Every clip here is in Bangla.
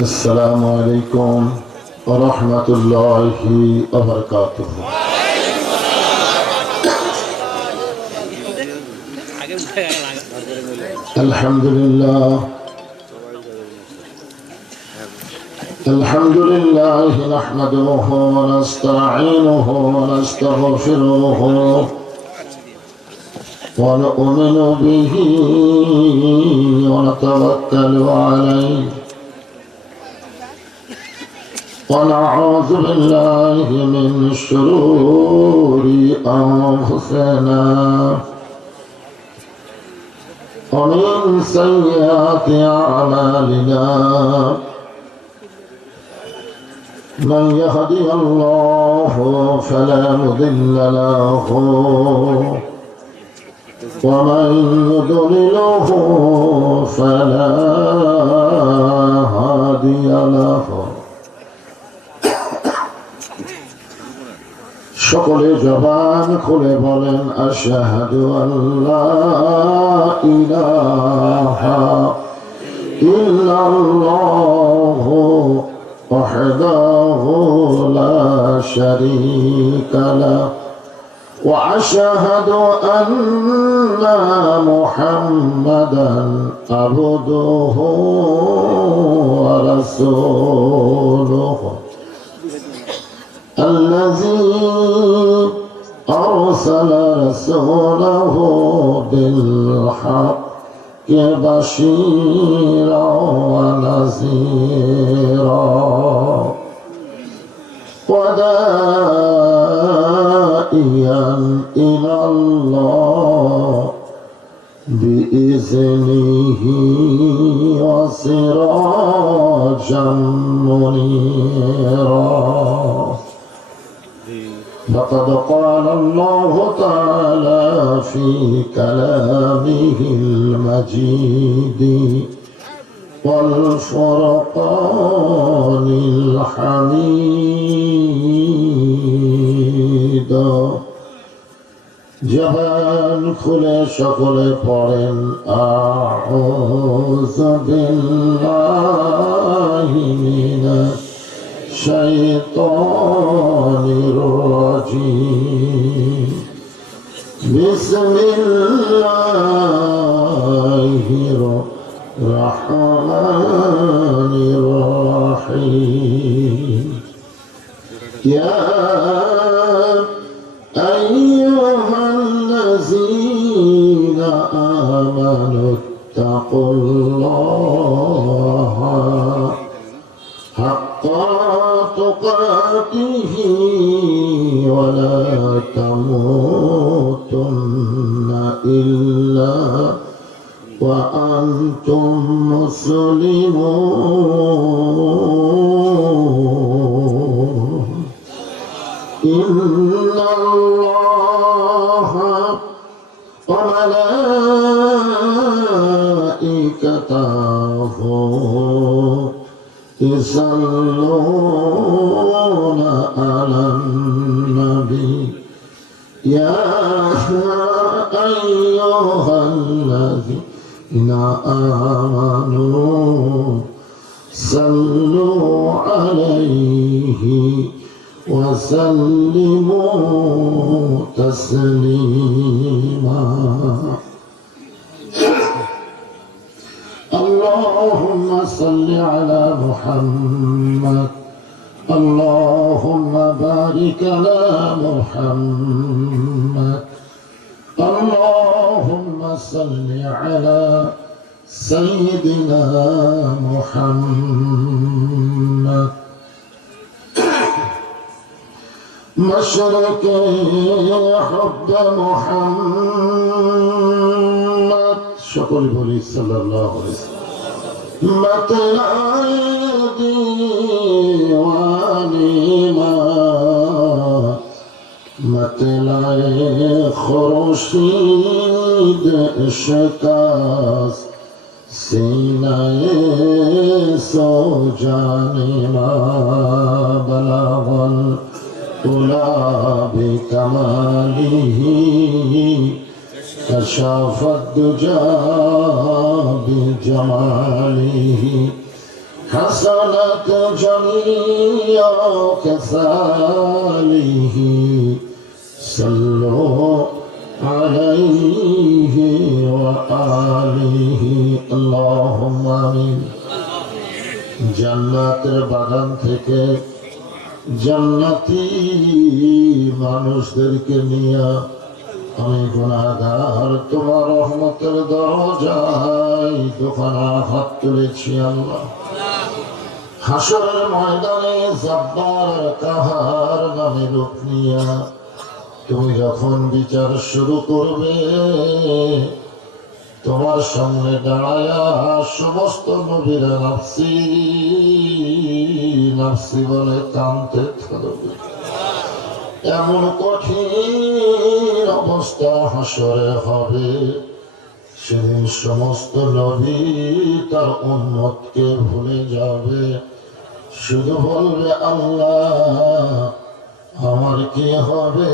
السلام عليكم ورحمة الله وبركاته. الحمد لله نحمده ونستعينه ونستغفره ونؤمن به ونتوكل عليه ونعوذ بالله من شرور أنفسنا ومن سيئات أعمالنا من يهدي الله فلا مضل له ومن يضلله فلا هادي له সকলে জবান খুলে বলেন আশহাদু আল্লা ইলাহা ইল্লাল্লাহু ওয়াহদাহু লা শারীকা লাহু ওয়া আশহাদু আন্না মুহাম্মাদান আবদুহু ওয়া রাসূলুহু الذي أرسل رسوله بالحق بشيرا ونذيرا وداعيا إلى الله بإذنه وسراجا منيرا. لقد قال الله تعالى في كلامه المجيد والفرقان الحميد. জবান খুলে সকলে পড়েন আউযু বিল্লাহি মিনাশ الشيطان الرجيم. بسم الله الرحمن الرحيم. يا أيها الذين آمنوا اتقوا الله حق تقاته ولا تموتن إلا وأنتم مسلمون. إن الله وملائكته يصلون على النبي يا أيها الذين آمنوا صلوا عليه وسلموا تسليما. اللهم صل على محمد. اللهم بارك على محمد. اللهم صل على سيدنا محمد. مشرق حب محمد সকল বলি সাল্লাল্লাহু আলাইহি ওয়াসাল্লাম. مطلع ديواني ما مطلع خورشید اشتاز سینه سوجانی ما بلغ العلا بکماله كشف الدجى بجماله حسنت جميع كفاله صلوا عليه وآله اللهم آمين জান্নাতের বাগান থেকে জান্নাতি মানুষদেরকে নিয়ে আমি গুনাহগার তোমার রহমতের দরজায় দোকানা হাত তুলেছি আল্লাহ হাসরের ময়দানে জব্বার কাহার নামে রূপ নিয়া তুমি যখন বিচার শুরু করবে তোমার সামনে দাঁড়ায়া সমস্ত নবীরা নাফসি নাফসি বলে কাঁদতে থাকবে এমন কঠিন অবস্থা হাসরে হবে সেদিন সমস্ত নবী তার উম্মতকে ভুলে যাবে শুধু বলবে আল্লাহ আমার কি হবে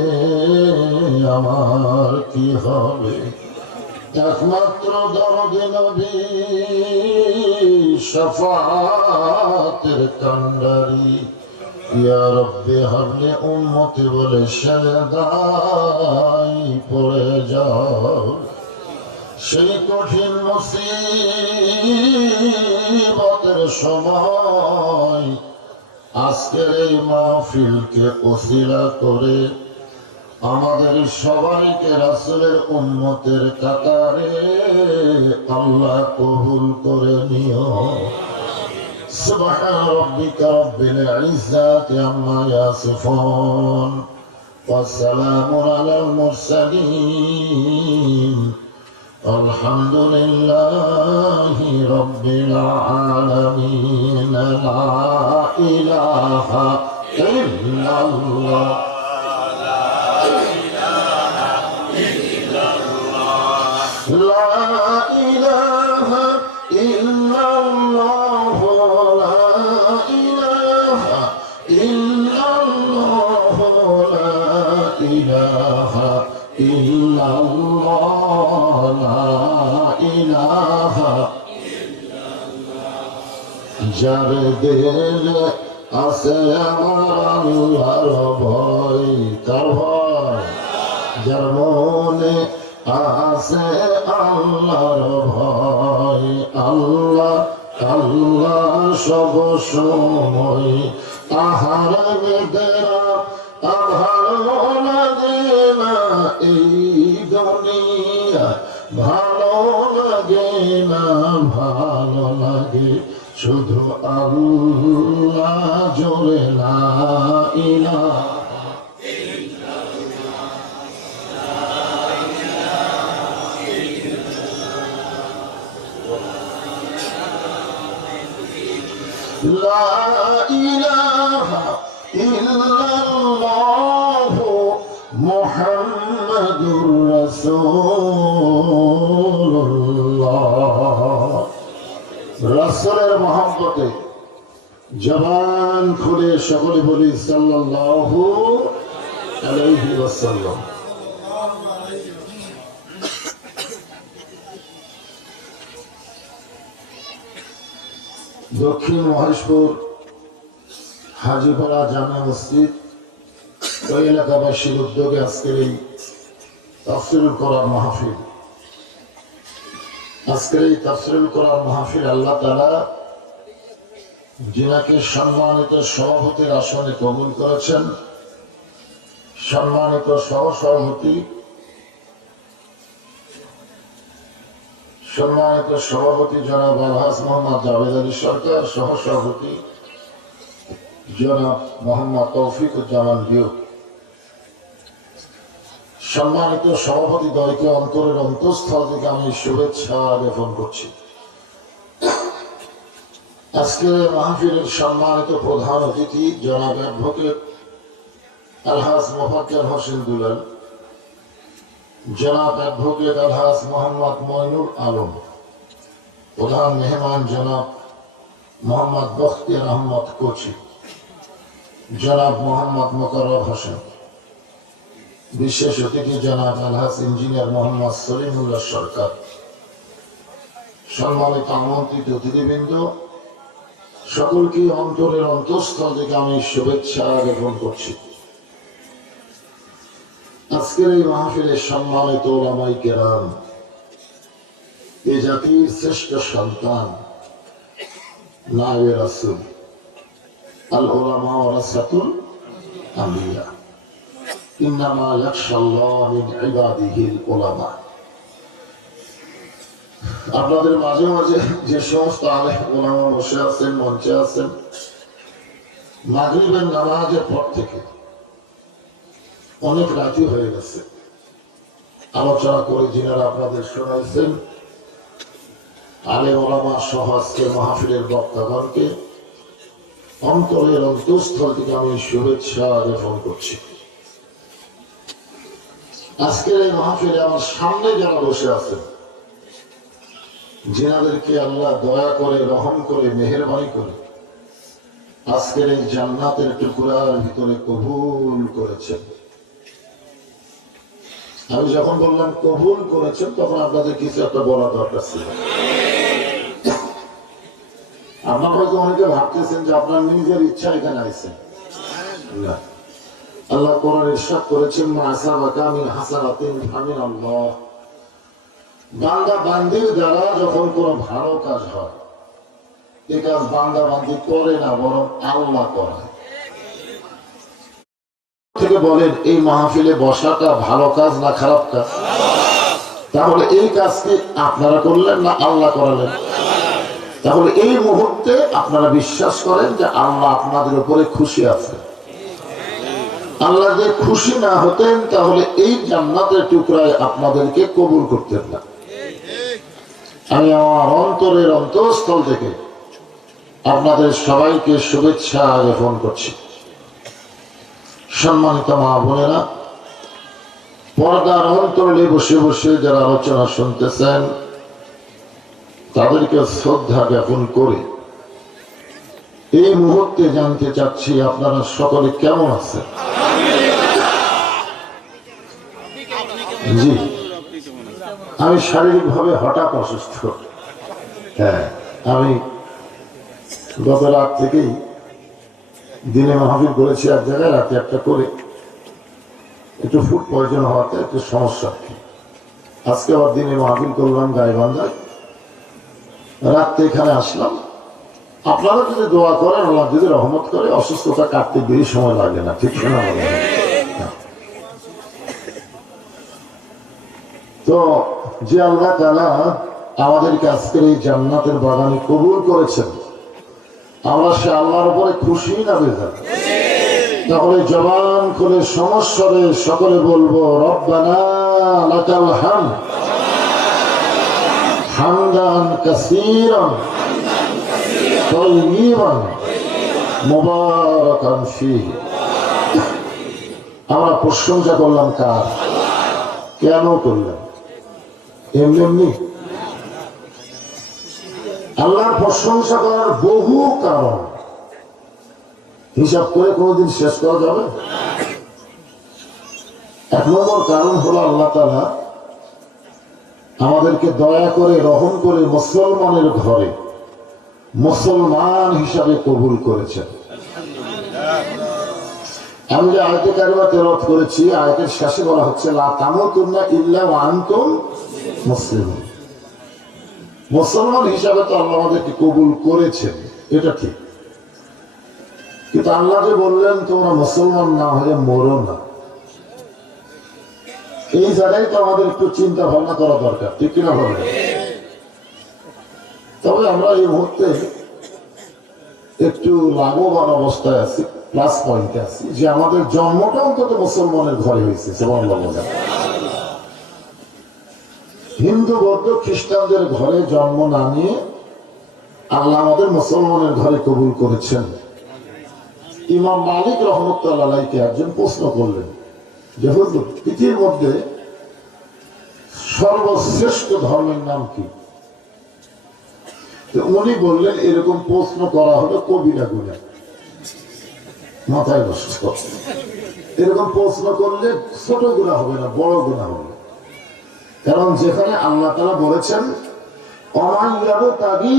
আমার কি হবে একমাত্র দরদে নবী শাফাতের কান্ডারি ইয়া রব্বি হাবলি উম্মতি বলে সেজদায় পড়ে যাও সেই কঠিন মুসিবতের সময় আজকের এই মাহফিলকে ওসিলা করে আমাদের সবাইকে রাসূলের উম্মতের কাতারে আল্লাহ কবুল করে নিও সুবহান রাব্বিকা রাব্বিল ইজ্জাতি আম্মা ইয়াসিফুন ওয়া সালামুন আলাল মুরসালিন আলহামদুলিল্লাহি রাব্বিল আলামিন লা ইলাহা ইল্লাল্লাহ لا إله إلا الله لا إله إلا الله لا إله إلا الله لا إله যার দিল আছে আমার আল্লাহর ভয় তার ভয় যার মনে আছে আল্লাহর ভয় আল্লাহ আল্লাহ সব সময় আহার বেদরা ভালো লাগে না এই দুনিয়া ভালো লাগে না ভালো লাগে শুধু আল্লাহ জোরে লা ইলাহা لا إله إلا الله محمد رسول الله রাসূলের মহব্বতে জবান খুলে সকলে বলি সাল্লাল্লাহু আলাইহি ওয়াসাল্লাম দক্ষিণ মহেশপুর হাজিপাড়া জামে মসজিদ ওই এলাকাবাসীর উদ্যোগে আজকের এই তাফসীরুল কোরআন মাহফিল আজকের এই তাফসীরুল কোরআন মাহফিল আল্লাহ তাআলা যিনাকে সম্মানিত সভাপতির আসনে কবুল করেছেন সম্মানিত সহসভাপতি সম্মানিত সভাপতি জনাব আলহাজ মোহাম্মদ জাভেদ আলী সরকার সহসভাপতি জনাব মোহাম্মদ তৌফিকুজ্জামান বিউ সম্মানিত সভাপতি দলকে অন্তরের অন্তঃস্থল থেকে আমি শুভেচ্ছা জ্ঞাপন করছি আজকের মাহফিলের সম্মানিত প্রধান অতিথি জনাব অ্যাডভোকেট আলহাজ মোফাজ্জল হোসেন দুলাল জনাব অ্যাডভোকেট আলহাজ মোহাম্মদ মইনুল আলম প্রধান মেহমান জনাব মোহাম্মদ বখতিয়ার আহমদ কোচি জনাব মোহাম্মদ মোকাররম হোসেন বিশেষ অতিথি জনাব আলহাজ ইঞ্জিনিয়ার মোহাম্মদ সলিমুল্লাহ সরকার সম্মানিত আমন্ত্রিত অতিথিবৃন্দ সকলকে অন্তরের অন্তঃস্থল থেকে আমি শুভেচ্ছা জ্ঞাপন করছি। আজকের এই মাহফিলের সম্মানিত ওলামায়ে কেরাম, এই জাতির শ্রেষ্ঠ সন্তান নায়েবে রাসূল, আল উলামা ওয়ারাসাতুল আম্বিয়া, ইন্নামা ইয়াখশাল্লাহ মিন ইবাদিহিল উলামা। আপনাদের মাঝে মাঝে যে সমস্ত আলেম ওলামা বসে আছেন, মঞ্চে আছেন, মাগরিবের নামাজের পর থেকে অনেক রাতি হয়ে গেছে, আলোচনা করে যিনারা আপনাদের শোনাইছেন, আলেম ওলামা সহ আজকের মাহফিলের বক্তাগণকে অন্তরের অন্তঃস্থল থেকে আমি শুভেচ্ছা জ্ঞাপন করছি। আজকের এই মাহফিলে আমার সামনে যারা বসে আছেন, যিনাদেরকে আল্লাহ দয়া করে, রহম করে, মেহেরবানি করে আজকের এই জান্নাতের টুকরার ভিতরে কবুল করেছেন। আমি যখন বললাম কবুল করেছেন, তখন আপনাদের কিছু একটা বলা দরকার ছিল। আপনার হয়তো অনেকে ভাবতেছেন যে আপনার নিজের ইচ্ছা এখানে আইছেন না। আল্লাহ কোরআন ইরশাদ করেছেন, মা আসাবাকা মিন হাসানাতিন ফামিন আল্লাহ। বান্দা বান্দির দ্বারা যখন কোনো ভালো কাজ হয়, এই কাজ বান্দা বান্দি করে না, বরং আল্লাহ করায়। থেকে বলেন, এই মাহফিলে বসাটা ভালো কাজ না খারাপ কাজ? তাহলে এই কাজকে আপনারা করলেন না আল্লাহ করালেন? তাহলে এই মুহূর্তে আপনারা বিশ্বাস করেন যে আল্লাহ আপনাদের উপরে খুশি আছে। আল্লাহ যে খুশি না হতেন, তাহলে এই জান্নাতের টুকরায় আপনাদেরকে কবুল করতেন না। আমি আমার অন্তরের অন্তঃস্থল থেকে আপনাদের সবাইকে শুভেচ্ছা জ্ঞাপন করছি। সম্মানিত মা বোনেরা, পর্দার অন্তরে বসে বসে যারা আলোচনা শুনতেছেন, তাদেরকে শ্রদ্ধা জ্ঞাপন করে এই মুহূর্তে জানতে চাচ্ছি আপনারা সকলে কেমন আছেন? জি, আমি শারীরিকভাবে হঠাৎ অসুস্থ। হ্যাঁ, আমি গত রাত থেকেই দিনে মাহফিল করেছি এক জায়গায়, রাতে একটা করে একটু ফুড পয়জন হওয়াতে একটু সমস্যা। আজকে আবার দিনে মাহফিল করলাম গাইবান্ধায়, রাত্রে এখানে আসলাম। আপনারা যদি দোয়া করেন, আল্লাহ যদি রহমত করে, অসুস্থতা কাটতে বেশি সময় লাগে না, ঠিক না? তো যে আল্লাহ তাআলা আমাদেরকে আজকের এই জান্নাতের বাগানে কবুল করেছেন, আমরা সে আল্লাহর উপরে খুশি না বেজার? তাহলে জবান খুলে সমস্বরে সকলে বলবো, রব্বানা লাকাল হামদ হামদান কাসীরান তাইয়িবান মুবারাকান ফীহি। আমরা প্রশংসা করলাম কার? কেন করলাম? এমনি এমনি? আল্লাহর প্রশংসা করার বহু কারণ, হিসাব করে কোনোদিন শেষ করা যাবে? এক নম্বর কারণ হলো, আল্লাহ তাআলা আমাদেরকে দয়া করে, রহম করে মুসলমানের ঘরে মুসলমান হিসাবে কবুল করেছেন। আমি যে আয়াতে কারিমা তেলাওয়াত করেছি, আয়াতের শেষে বলা হচ্ছে, লা তামুতুন্না ইল্লা ওয়া আনতুম মুসলিমুন। মুসলমান হিসাবে তো আল্লাহ আমাদেরকে কবুল করেছেন, এটা ঠিক, কিন্তু আল্লাহ যে বললেন তোমরা মুসলমান না হয়ে মরো না, এই জায়গায় তো আমাদের একটু চিন্তা ভাবনা করা দরকার, ঠিক কিনা বলেন? তবে আমরা এই মুহূর্তে একটু লাভবান অবস্থায় আছি, প্লাস পয়েন্টে আছি, যে আমাদের জন্মটা অন্তত মুসলমানের ঘরে হয়েছে। হিন্দু, বৌদ্ধ, খ্রিস্টানদের ঘরে জন্ম না নিয়ে আল্লাহ আমাদের মুসলমানের ঘরে কবুল করেছেন। ইমাম মালিক রহমতুল্লাহ আলাইকে একজন প্রশ্ন করলেন যে, হুজুর, পৃথিবীর মধ্যে সর্বশ্রেষ্ঠ ধর্মের নাম কি? উনি বললেন, এরকম প্রশ্ন করা হলো কবিরা গুণা, মাথায় নষ্ট। এরকম প্রশ্ন করলে ছোট গুণা হবে না, বড় গুণা হবে। কারণ যেখানে আল্লাহ তাআলা বলেছেন, অমান ইয়াবতাগি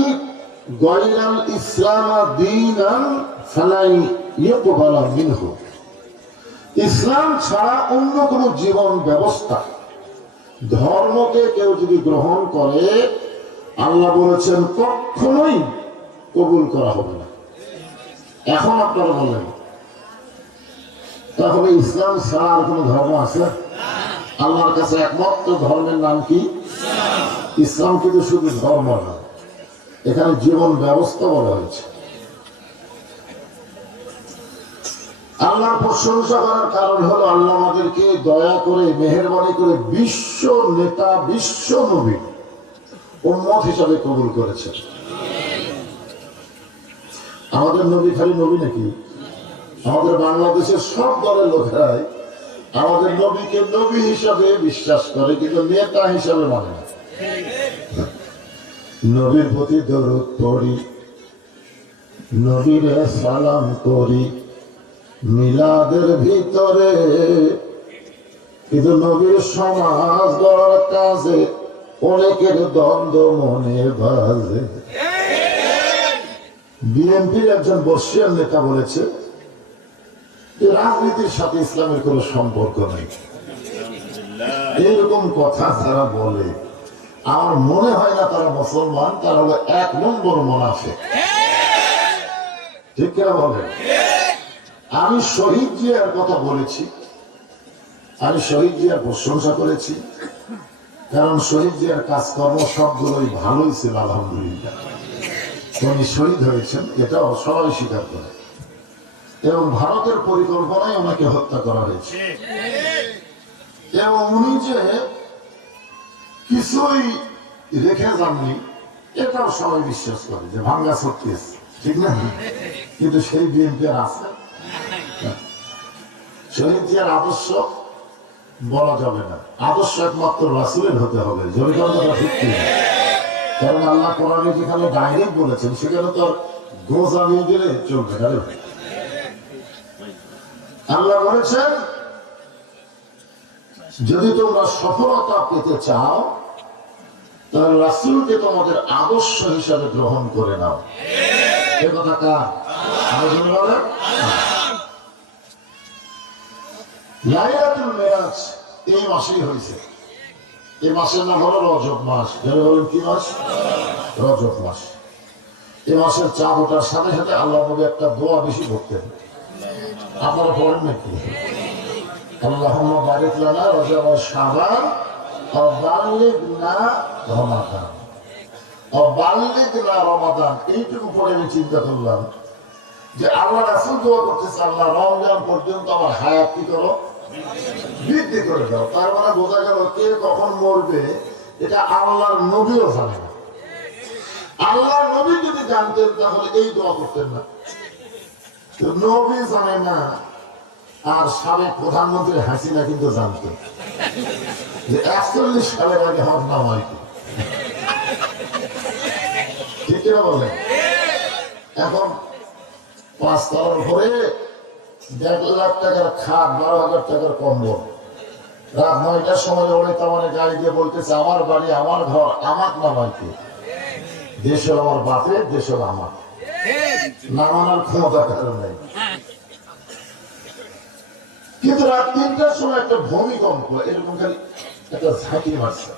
গায়রাল ইসলাম দীনান ফালাই ইউকবালা মিনহু, ইসলাম ছাড়া অন্য কোন জীবন ব্যবস্থা ধর্মকে কেউ যদি গ্রহণ করে আল্লাহ বলেছেন কখনোই কবুল করা হবে না। এখন আপনারা বলেন তাহলে ইসলাম ছাড়া আর কোন ধর্ম আছে? আল্লাহর কাছে একমাত্র ধর্মের নাম কি? ইসলাম। কিন্তু শুধু ধর্ম না, এখানে জীবন ব্যবস্থা বলা হয়েছে। আল্লাহর প্রশংসা করার কারণ হলো আল্লাহ আমাদেরকে দয়া করে মেহেরবানি করে বিশ্ব নেতা, বিশ্ব নবী উম্মত হিসাবে কবুল করেছেন। আমাদের নবী খালি নবী নাকি? আমাদের বাংলাদেশের সব দলের লোকেরাই আমাদের নবীকে নবী হিসাবে বিশ্বাস করে, কিন্তু নেতা হিসাবে মানে না। নবীর প্রতি দরুদ পড়ি, নবীরে সালাম করি মিলাদের ভিতরে, কিন্তু নবীর সমাজ গড়ার কাজে অনেকের দ্বন্দ্ব মনে বাজে। বিএনপির একজন বর্ষীয় নেতা বলেছে যে রাজনীতির সাথে ইসলামের কোন সম্পর্ক নেই। এইরকম কথা যারা বলে আমার মনে হয় না তারা মুসলমান, তারা হলো 1 নম্বর মুনাফিক। ঠিক কিনা বলেন? আমি শহীদ জিয়ার কথা বলেছি, আমি শহীদ জিয়ার প্রশংসা করেছি, কারণ শহীদ জিয়ার কাজকর্ম সবগুলোই ভালোই ছিল আলহামদুলিল্লাহ। উনি শহীদ হয়েছেন এটাও সবাই স্বীকার করে, এবং ভারতের পরিকল্পনায় ওনাকে হত্যা করা হয়েছে। এবং উনি যে কিছুই রেখে যাননি এটাও সবাই বিশ্বাস করে যে ভাঙ্গা ছত্রিশ, ঠিক না? কিন্তু সেই বিএনপি আর আছে? শহীদ জিয়ার আদর্শ বলা যাবে না, আদর্শ একমাত্র রাসূলের হতে হবে। জোরে কথা ঠিক কিনা? কারণ আল্লাহ কোরআনে যেখানে ডাইরেক্ট বলেছেন সেখানে তো গোজা নিয়ে দিলে চলবে না। আল্লাহ বলেছেন যদি তোমরা সফলতা পেতে চাও তাহলে রাসূলকে তোমাদের আদর্শ হিসাবে গ্রহণ করে নাও। এ কথা কার? লাইলাতুল মেরাজ এই মাসেই হয়েছে। এই মাসের নাম হলো রজব মাস। বলেন কি মাস? রজব মাস। এই মাসের চাঁদ ওঠার সাথে সাথে আল্লাহ নবী একটা দোয়া বেশি পড়তেন। আপনারা পড়েন নাকি? আল্লাহুম্মা বারিক লানা রজব শাবান ওয়া বাল্লিগনা রমাদান, ওয়া বাল্লিগনা রমাদান। এইটুকু পড়ে আমি চিন্তা করলাম যে আল্লাহ রাসূল দোয়া করতেছে, আল্লাহ রমজান পর্যন্ত আমার হায়াত কি করো, বৃদ্ধি করে দাও। তার মানে বোঝা গেল কে কখন মরবে এটা আল্লাহর নবীও জানে না। আল্লাহর নবী যদি জানতেন তাহলে এই দোয়া করতেন না। নবী জানে না, আর সাবেক প্রধানমন্ত্রী হাসিনা কিন্তু জানতেন যে 41 সালের আগে হজ নাম হয় কি। ঠিক কিনা বলেন? এখন 5 তলার ঘরে 1.5 লাখ টাকার খাট, 12,000 টাকার কম্বল, রাত 9টার সময় ওড়ে তামানে গাড়ি দিয়ে বলতেছে আমার বাড়ি, আমার ঘর, আমার নামায় কি? দেশ হল আমার বাপের, দেশ হল আমার, নামানোর ক্ষমতা কারণ নেই। কিন্তু রাত 3টার সময় একটা ভূমিকম্প এরকম খালি একটা ঝাঁকি মারছে,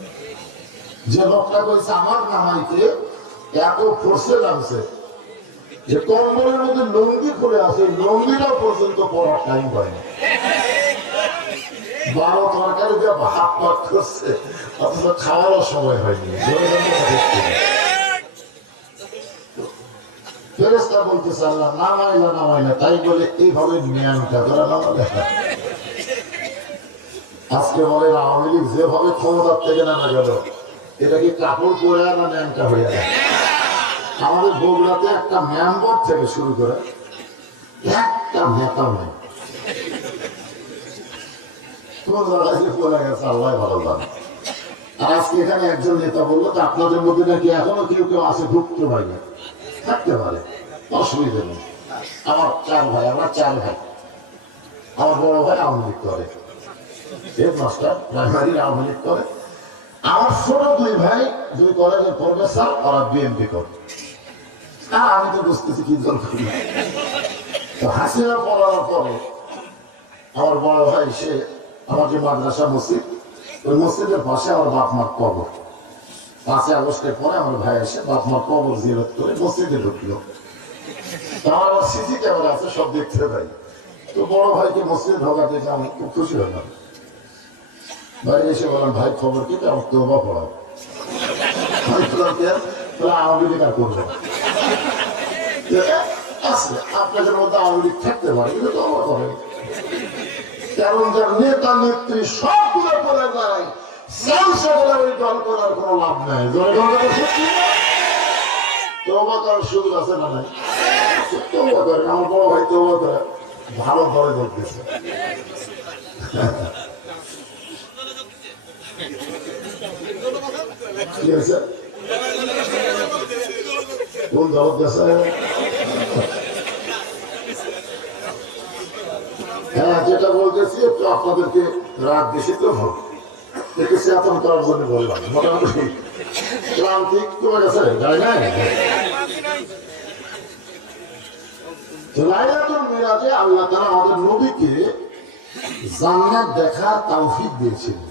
যে লোকটা বলছে আমার নামাইতে এত ফোর্সে নামছে যে কম্বলের মধ্যে লুঙ্গি খুলে আছে, লুঙ্গিটাও পর্যন্ত পড়ার টাইম পায়নি। 12 তরকারি দিয়ে ভাত পাত করছে, অথচ খাওয়ারও সময় হয়নি। ফেরেশতা বলতেছে আল্লাহ নামাইলা নামাইলা, তাই বলে এইভাবে ন্যাংটা করে নামালে। আজকে বলে আওয়ামী লীগ যেভাবে ক্ষমতার থেকে নামা গেল, এটা কি কাপড় পরে না ন্যাংটা হয়ে যায়? আমাদের বগুড়াতে একটা মেম্বার থেকে শুরু করে একটা নেতা নেই, কোন জায়গায় পড়ে গেছে আল্লাহ ভালো জানে। আর আজকে এখানে একজন নেতা বললো যে আপনাদের মধ্যে নাকি এখনো কেউ কেউ আছে ঢুকতে পারে না। থাকতে পারে, অসুবিধা নেই। আমার 4 ভাই, আমার 4 ভাই। আমার বড় ভাই আওয়ামী লীগ করে, হেডমাস্টার প্রাইমারি আওয়ামী লীগ করে। আমার ছোট 2 ভাই 2 কলেজের প্রফেসর, ওরা বিএনপি করে। আমি তো বুঝতেছি কি দরকার। তো হাসিনা পড়ানোর পরে আমার বড় ভাই সে আমার যে মাদ্রাসা মসজিদ, ওই মসজিদের পাশে আমার বাপ মার কবর। 5 আগস্টের পরে আমার ভাই এসে বাপ মার কবর জিয়ারত করে মসজিদে ঢুকলো। আমার আবার সিসি ক্যামেরা আছে, সব দেখতে পাই। তো বড় ভাইকে মসজিদে ঢোকা দেখে আমি খুব খুশি হলাম। ভাই এসে বললাম, ভাই খবর কি? আমার তওবা পড়াও। আওয়ামী লীগ আর করবো আছে, আপনাদের মধ্যে আওয়ামী লীগ থাকতে পারে, কিন্তু তওবা করেন। কারণ যার নেতা নেত্রী সবগুলো করে যায়, ওই দল করার কোনো লাভ নাই। তওবা করার সুযোগ আছে না? নাই। তওবা করেন। আমার বড় ভাই তওবা করে ভালো দলে ধরতেছে। কি হয়েছে? কোন দল গেছে? হ্যাঁ, যেটা বলতেছি একটু আপনাদেরকে রাগ বেশি তো একটু চেতন করার জন্য বললাম। মোটামুটি ক্লান্তি কমে গেছে, তাই না? লাইলাতুল মিরাজে আল্লাহ তাআলা আমাদের নবীকে জান্নাত দেখার তৌফিক দিয়েছিলেন।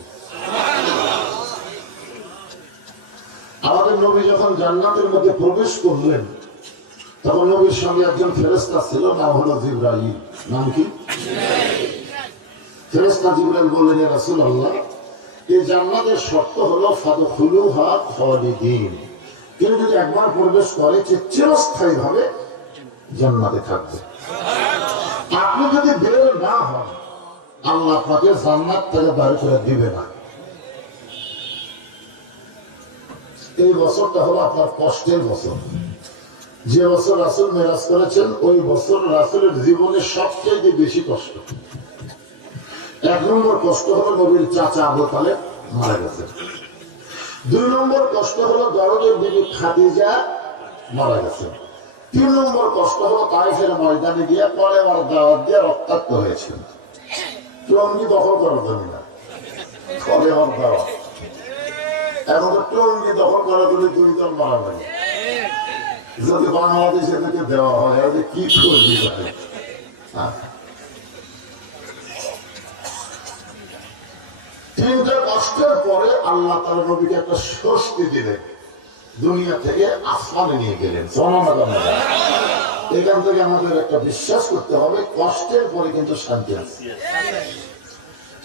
আমাদের নবী যখন জান্নাতের মধ্যে প্রবেশ করলেন, তখন নবীর সঙ্গে একজন ফেরেশতা ছিল, নাম হলো জিবরাইল। নাম কি? ফেরেশতা জিবরাইল বললেন, ইয়া রাসূলুল্লাহ, এই জান্নাতের শর্ত হলো ফাদখুলুহা খালিদিন। কেউ যদি একবার প্রবেশ করে সে চিরস্থায়ী ভাবে জান্নাতে থাকবে। আপনি যদি বের না হন, আল্লাহ আপনাকে জান্নাত থেকে বের করে দিবে না। এই বছরটা হলো আপনার কষ্টের বছর। যে বছর রাসূল মেরাজ করেছেন, ওই বছর রাসূলের জীবনের সবচেয়ে বেশি কষ্ট। 1 নম্বর কষ্ট হলো নবীর চাচা আবু তালেব মারা গেছে। 2 নম্বর কষ্ট হলো দরদের বিবি খাদিজা মারা গেছে। 3 নম্বর কষ্ট হলো তায়েফের ময়দানে গিয়ে পরে আর দাওয়াত দিয়ে রক্তাক্ত হয়েছিল। টঙ্গী দখল করার জন্য না, পরে আর দাওয়াত। এখন তো টঙ্গী দখল করার জন্য 2 জন মারা গেছে। যদি বাংলাদেশে থেকে দেওয়া হয়, কি করবি? 3টা কষ্টের পরে আল্লাহ তাআলা নবীকে একটা স্বস্তি দিলেন, দুনিয়া থেকে আসমানে নিয়ে গেলেন। এখান থেকে আমাদের একটা বিশ্বাস করতে হবে, কষ্টের পরে কিন্তু শান্তি আছে।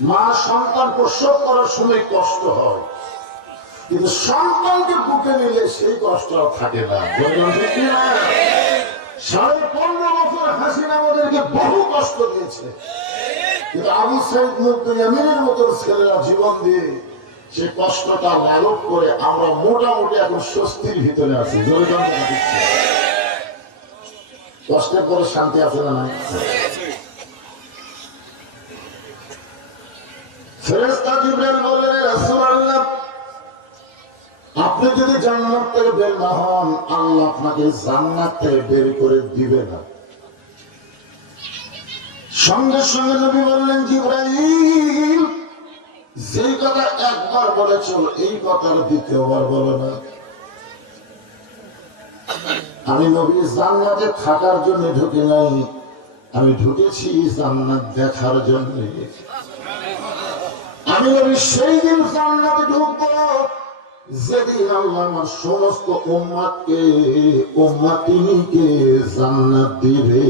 মা সন্তান প্রসব করার সময় কষ্ট হয়, কিন্তু সন্তানকে বুকে নিলে সেই কষ্ট থাকে না। 15.5 বছর হাসিনা আমাদেরকে বহু কষ্ট দিয়েছে, কিন্তু আবু সাইদ মুক্তির মতো ছেলেরা জীবন দিয়ে সে কষ্টটা লাঘব করে আমরা মোটামুটি এখন স্বস্তির ভিতরে আছি। কষ্টের পরে শান্তি আছে না? নাই। ফেরেশতা জিবরাইল বললেন, রাসূলুল্লাহ, আপনি যদি জান্নাত থেকে বের না হন, আল্লাহ আপনাকে জান্নাত থেকে বের করে দিবে না। সঙ্গে সঙ্গে নবী বললেন, জিবরাইল, যেই কথা একবার বলেছ এই কথার দ্বিতীয়বার বলো না। আমি নবী জান্নাতে থাকার জন্য ঢুকে নাই, আমি ঢুকেছি জান্নাত দেখার জন্য। আমি নবী সেই দিন জান্নাতে ঢুকবো যেদিন আল্লাহ আমার সমস্ত উম্মতকে উম্মতিনীকে জান্নাত দিবে।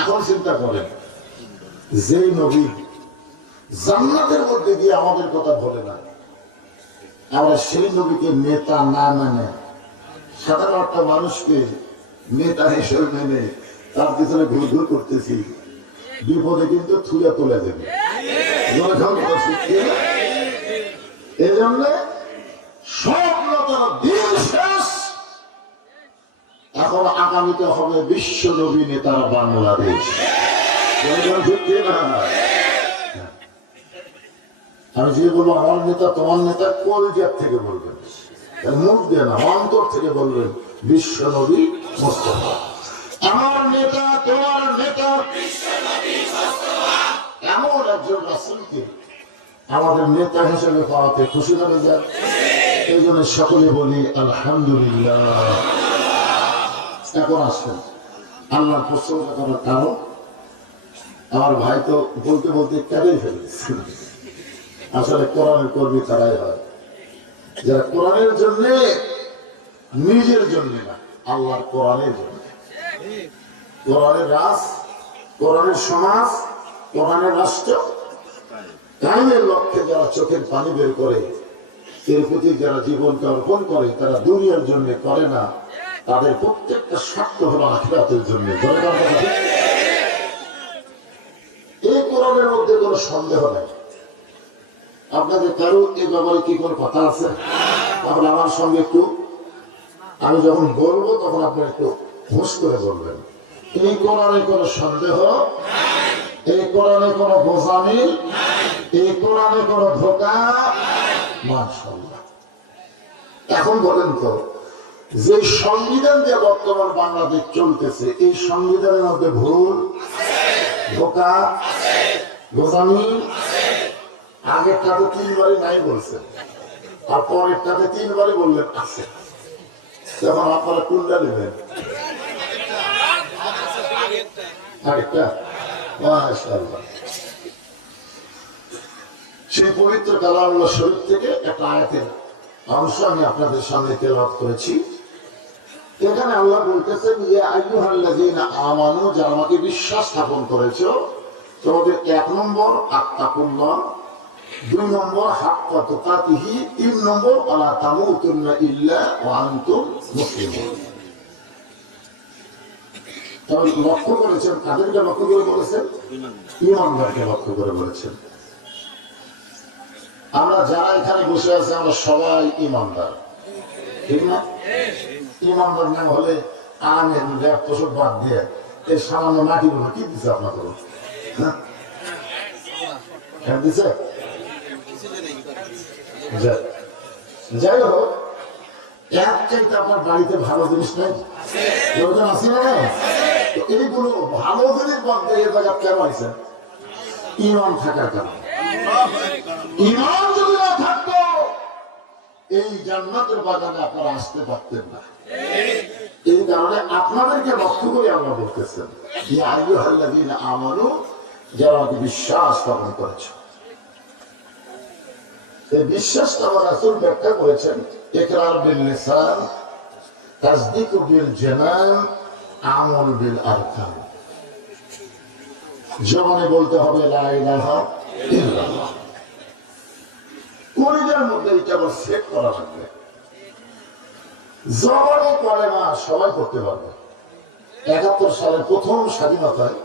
এখন চিন্তা করেন, যেই নবী জান্নাতের মধ্যে গিয়ে আমাদের কথা বলে না, আমরা সেই নবীকে নেতা না মানে সাধারণ একটা মানুষকে নেতা হিসেবে মেনে তার পিছনে ঘুরঘুর করতেছি, বিপদে কিন্তু থুলে তুলে দেবে। এই জন্য সব নতুন দিন শেষ, এখন আগামীতে হবে বিশ্ব নবী নেতারা বাংলাদেশ। আমি যে বলবো আমার নেতা তোমার নেতা, কলজার থেকে বলবেন, মুখ দিয়ে না, অন্তর থেকে বলবেন বিশ্ব নবী মুস্তাফা। আমার নেতা তোমার নেতা এমন একজন রাসূলকে আমাদের নেতা হিসেবে পাওয়াতে খুশি হয়ে যায়। এই জন্য সকলে বলি আলহামদুলিল্লাহ। এখন আসেন আল্লাহর প্রশংসা করার কারণ আমার ভাই তো বলতে বলতে কেঁদেই ফেলেছে। আসলে কোরআনের কর্মী তারাই হয় যারা কোরআনের জন্য, নিজের জন্য না, আল্লাহর কোরআনের জন্য। কোরআনের রাস, কোরআনের সমাজ, কোরআনের রাষ্ট্র কায়েমের লক্ষ্যে যারা চোখের পানি বের করে, এর প্রতি যারা জীবনকে অর্পণ করে, তারা দুনিয়ার জন্য করে না, তাদের প্রত্যেকটা স্বার্থ হলো আখিরাতের জন্য। এই কোরআনের মধ্যে কোনো সন্দেহ নেই। আপনাদের কারো এই ব্যাপারে কি কোনো কথা আছে? তাহলে আমার সঙ্গে একটু, আমি যখন বলবো তখন আপনি একটু হুঁশ করে বলবেন। এই কোরআনে কোনো সন্দেহ, এই কোরআনে কোনো বোঝামি, এই কোরআনে কোনো ধোঁকা, মাশাআল্লাহ। এখন বলেন তো, যে সংবিধান দিয়ে বর্তমান বাংলাদেশ চলতেছে, এই সংবিধানের মধ্যে ভুল, ধোঁকা, বোঝামি, আগেরটাতে 3 বারই নাই বলছেন, আর পরেরটাতে 3 বারই বললেন আছে। তখন আপনারা কোনটা নেবেন? আরেকটা। মাশাআল্লাহ। সেই পবিত্র কালামুল্লাহ শরীফ থেকে একটা আয়াতের অংশ আমি আপনাদের সামনে তেলাওয়াত করেছি। এখানে আল্লাহ বলতেছেন, ইয়া আইয়ুহাল্লাযীনা আমানু, যারা আমাকে বিশ্বাস স্থাপন করেছো, তোমাদের 1 নম্বর আত্তাকুল্লাহ, 2 নম্বর হাক্কা তুকাতিহি, 3 নম্বর আলা তামুতুন্না ইল্লা ওয়া আনতুম মুসলিমুন। তবে লক্ষ্য করেছেন, কাদেরকে লক্ষ্য করে বলেছেন? ঈমানদারকে লক্ষ্য করে বলেছেন। আমরা যারা এখানে বসে আছি আমরা সবাই ঈমানদার, ঠিক না? ঈমানদার না হলে আমের ল্যাপটপ বাদ দিয়ে এই সামান্য মাটিগুলো কি দিচ্ছে আপনাদের? হ্যাঁ দিছে। যাই হোক, এক চাইতে আপনার বাড়িতে ভালো জিনিস নেই, আছে না? এইগুলো ভালো জিনিস বাদ দিয়ে এ জায়গা কেন আইছেন? ঈমান থাকার কারণে। ঈমান যদি না থাকতো এই জান্নাতের বাগানে আপনারা আসতে পারতেন না। এই কারণে আপনাদেরকে লক্ষ্য করে আমরা বলতেছেন, ইয়া আইয়ুহাল্লাযীনা আমানু, যারা আমাকে বিশ্বাস স্থাপন করেছে। এই বিশ্বাসটা আমার রাসূল ব্যাখ্যা করেছেন, ইকরার বিল লিসান, তাসদীক বিল জানান, আমল বিল আরকান। জবানে বলতে হবে লা ইলাহা ইল্লাল্লাহ, কলিজার মধ্যে এটা আবার সেট করা লাগবে। জবানে কলেমা সবাই করতে পারবে। ৭১ সালের প্রথম স্বাধীনতায়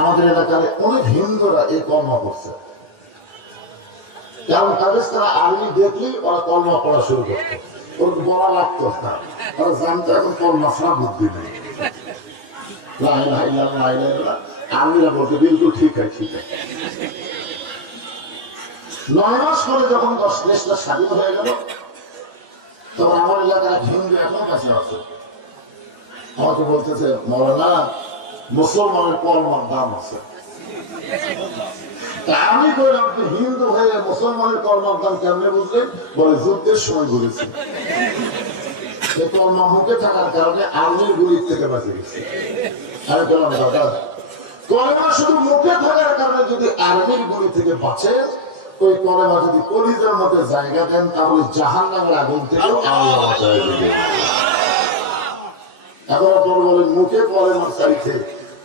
আমাদের এলাকায় অনেক হিন্দুরা এই কলমা করছে, কারণ তাদের তারা আর্মি দেখলেই ওরা কলমা পড়া শুরু করতো, ওর বলা লাগতো না, ওরা জানতো এখন কলমা ছাড়া বুদ্ধি নেই। আর্মিরা বলতে বিলকুল ঠিক আছে, ঠিক আছে। 9 মাস পরে যখন দেশটা স্বাধীন হয়ে গেল, তখন আমার এলাকার হিন্দু এখনো কাছে আছে, আমাকে বলতেছে, মৌলানা মুসলমানের কলমার দাম আছে। আমি কইলাম, আপনি হিন্দু হয়ে মুসলমানের কলমার দাম কেমনে বুঝলেন? বলে, যুদ্ধের সময় বলেছি, এই কলমা মুখে থাকার কারণে আর্মির গুলির থেকে বাঁচে গেছে। আমি বললাম, দাদা, কলমা শুধু মুখে থাকার কারণে যদি আর্মির গুলি থেকে বাঁচে, ওই কলেমা যদি কলিজার মধ্যে জায়গা দেন, তাহলে জাহান্নামের আগুন থেকেও আল্লাহ বাঁচায় দিবেন। এখন আপনারা বলেন, মুখে কলেমা চাইতে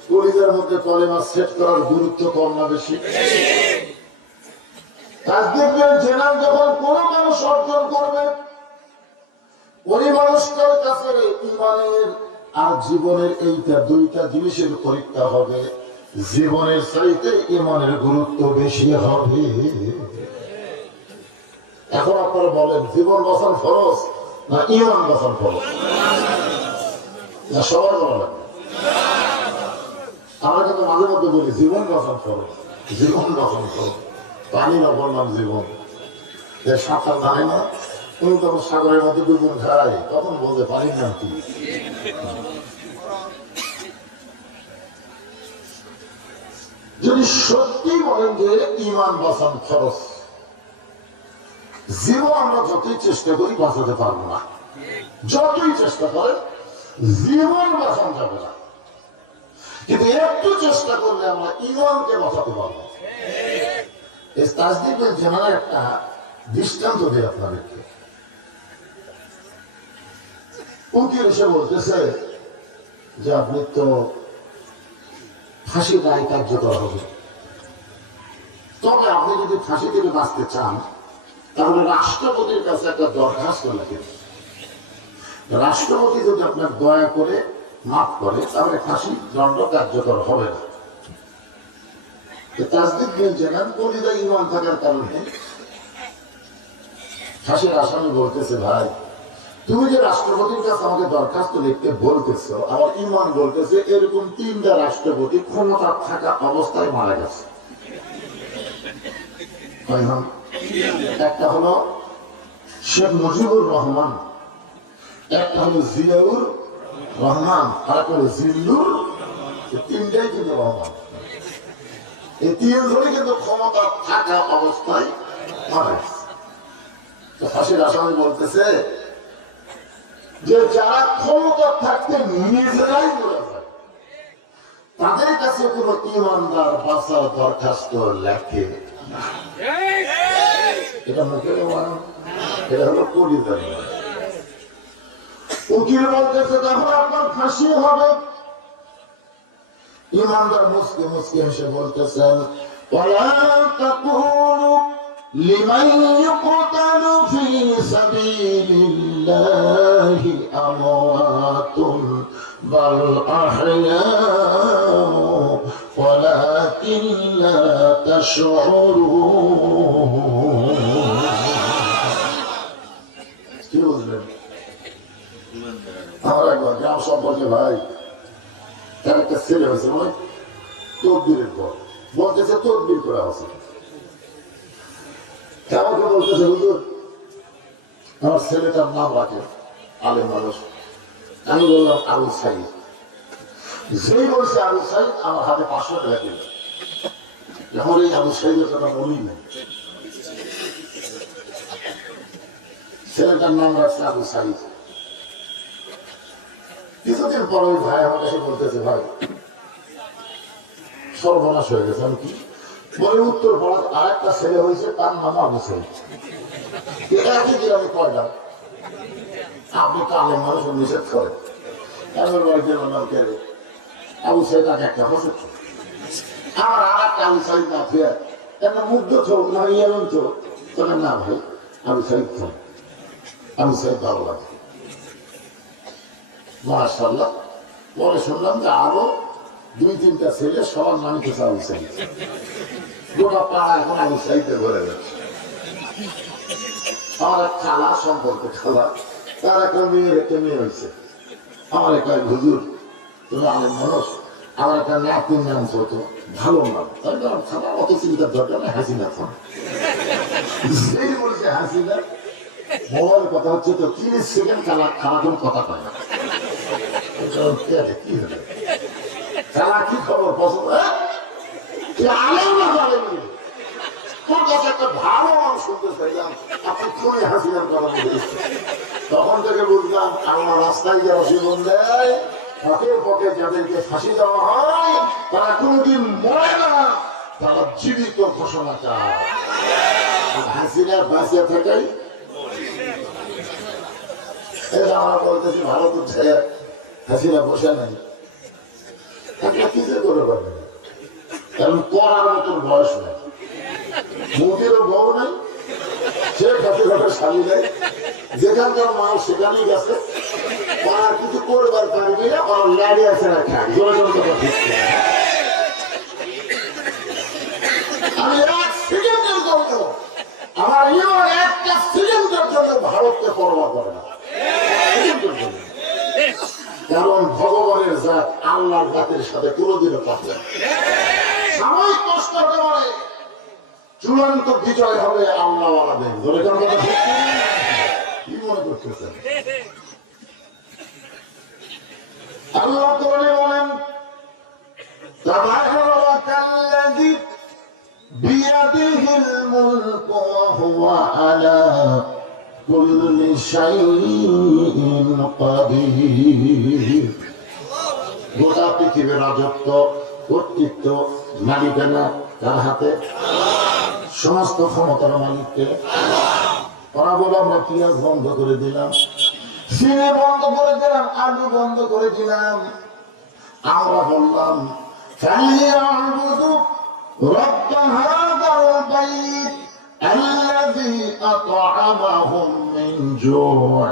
কলিজার মধ্যে কলেমা সেট করার গুরুত্ব কম না বেশি? তাসদীকের জেনার যখন কোনো মানুষ অর্জন করবে, ওই মানুষটার কাছে ঈমানের আর জীবনের এইটা 2টা জিনিসের পরীক্ষা হবে। জীবনের চাইতে ঈমানের গুরুত্ব বেশি হবে। এখন আপনারা বলেন, জীবন বাঁচান ফরজ না ঈমান বাঁচান ফরজ? না সবার বলা লাগবে? আমরা কিন্তু মাঝে মধ্যে বলি জীবন বাঁচান ফরজ, জীবন বাঁচান ফরজ। পানি না বললাম জীবন, সাঁতার জানে না, তুমি তখন সাগরের মধ্যে ডুবুন খায়, তখন বলতে পানির নাম কি? যদি সত্যি বলেন যে ঈমান বাঁচান ফরজ, জীবন আমরা যতই চেষ্টা করি বাঁচাতে পারবো না। যতই চেষ্টা করেন জীবন বাঁচানো যাবে না, কিন্তু একটু চেষ্টা করলে আমরা ইমানকে বাঁচাতে পারবো। এই তাসদীকের জানার একটা দৃষ্টান্ত দিই আপনাদেরকে। উকিল এসে বলতেছে যে আপনি তো ফাঁসি রায় কার্যকর হবে, তবে আপনি যদি ফাঁসি থেকে বাঁচতে চান তাহলে রাষ্ট্রপতির কাছে একটা দরখাস্ত লেখেন। রাষ্ট্রপতি যদি আপনার দয়া করে মাফ করে তাহলে ফাঁসি দণ্ড কার্যকর হবে না। তাসদীক বিন জানান কলিজায় ঈমান থাকার কারণে ফাঁসির আসামি বলতেছে, ভাই তুমি যে রাষ্ট্রপতির কাছে আমাকে দরখাস্ত লিখতে বলতেছো, আমার ঈমান বলতেছে এরকম 3টা রাষ্ট্রপতি ক্ষমতা থাকা অবস্থায় মারা গেছে। একটা হলো শেখ মুজিবুর রহমান, একটা হলো জিয়াউর রহমান, আর একটা হলো জিল্লুর। 3টাই কিন্তু রহমান। এই 3 জনই কিন্তু ক্ষমতা থাকা অবস্থায় মারা গেছে। ফাঁসির আসামি বলতেছে যে যারা ক্ষমতা থাকতে নিজেরাই মরে যায় তাদের কাছে কোন ইমানদার বাঁচার দরখাস্ত লেখে না। এটা মুখে এটা হলো কলিজার। উকিল বলতেছে তখন আপনার ফাঁসি হবে। ইমানদার মুসকে মুসকে হেসে বলতেছেন, ওয়ালা তাকুলু লিমান ইউকতালু ফি সাবিলিল্লাহি আমওয়াতুন বাল আহইয়াউ ওয়ালাকিন লা তাশউরুন। কি বললেন? আমার একবার গ্রাম সম্পর্কে ভাই তার একটা ছেলে হয়েছে, মানে তদবিরের পর বলতেছে তদবির করা হয়েছে। আমাকে বলতেছে, হুজুর আমার ছেলেটার নাম রাখে, আলেম মানুষ। আমি বললাম আবু সাইদ। যেই বলছে আবু সাইদ আমার হাতে 500 টাকা দিল। আমার এই আবু সাইদের কথা বলি না, ছেলেটার নাম রাখছে আবু সাইদ। কিছুদিন পর ওই ভাই আমার কাছে বলতেছে, ভাই সর্বনাশ হয়ে গেছে। আমি কি বলে উত্তর পাড়ার আরেকটা ছেলে হয়েছে, তার নাম আবু সাইদ। একই গ্রামে কয়টা? আপনি তো আলেম মানুষ নিষেধ করেন। আমার বাড়িতে বললাম কে আবু সাইদ আগে একটা হচ্ছে, আমার আর একটা আবু সাইদ না ফের একটা মুগ্ধ ছোট না ইয়ারন ছোট তোর না ভাই আবু সাইদ খান। আবু সাইদ ভালো লাগে মাশাআল্লাহ। পরে শুনলাম যে আরো 2-3টা ছেলে সবার নাম কিছু আবু সাইদ। গোটা পাড়া এখন আবু সাইদে ভরে যাচ্ছে। আমার এক খালা সম্পর্কে খালা, তার একটা মেয়ে হয়েছে। আমার একটা হুজুর তুমি আলেম মানুষ, আমার একটা নাতির নাম ছোট ভালো নাম, তাই কারণ খালা অত চিন্তার দরকার নেই, হাসিনা খান। সেই বলছে হাসিনা। বড় কথা হচ্ছে তো 30 সেকেন্ড খালা কোন কথা পায় না। কি হলো খালা কি খবর পছন্দ? আলেম না আলেম তোর কাছে একটা ভালো মানুষ শুনতে চাইলাম, আপনি খুবই হাসিনার কথা বলে। তখন থেকে বুঝলাম আল্লাহ রাস্তায় যারা জীবন দেয় পথের পথে যাদেরকে ফাঁসি দেওয়া হয় তারা কোনদিন মরে না, তারা জীবিত ঘোষণা চায়। হাসিনা বাঁচিয়ে থাকাই আমরা বলতেছি ভারত হচ্ছে হাসিনা বসে নাই, কি যে করে পারবে না, কারণ করার মতন বয়স নেই, মুখেরও বউ নাই, সে খাতে ঘটে স্বামী নেই, যেখানকার মা সেখানেই গেছে, আর কিছু করবার পারবি না, আর লাড়ি আছে না খায় জোরে জোরে আমি 1 সেকেন্ডের জন্য আমার একটা সেকেন্ডের জন্য ভারতকে পরোয়া করে না, কারণ ভগবানের জাত আল্লাহর জাতের সাথে কোনোদিনও পাবে না। সাময়িক কষ্ট হতে পারে, চূড়ান্ত বিজয় হবে আল্লাহ আলাদের। ধরে কোন কথা কি মনে করতেছেন? আল্লাহ কোরআনে বলেন তাবারাকাল্লাযী বিয়াদিহিল মুলকু ওয়া হুয়া আলা كل شيء قدير গোটা পৃথিবীর রাজত্ব কর্তৃত্ব মালিকানা তার হাতে সমস্ত ক্ষমতার মালিককে ওরা বলে আমরা পেঁয়াজ বন্ধ করে দিলাম চিনি বন্ধ করে দিলাম আলু বন্ধ করে দিলাম আমরা বললাম رب هذا البيت الذي أطعمهم من جوع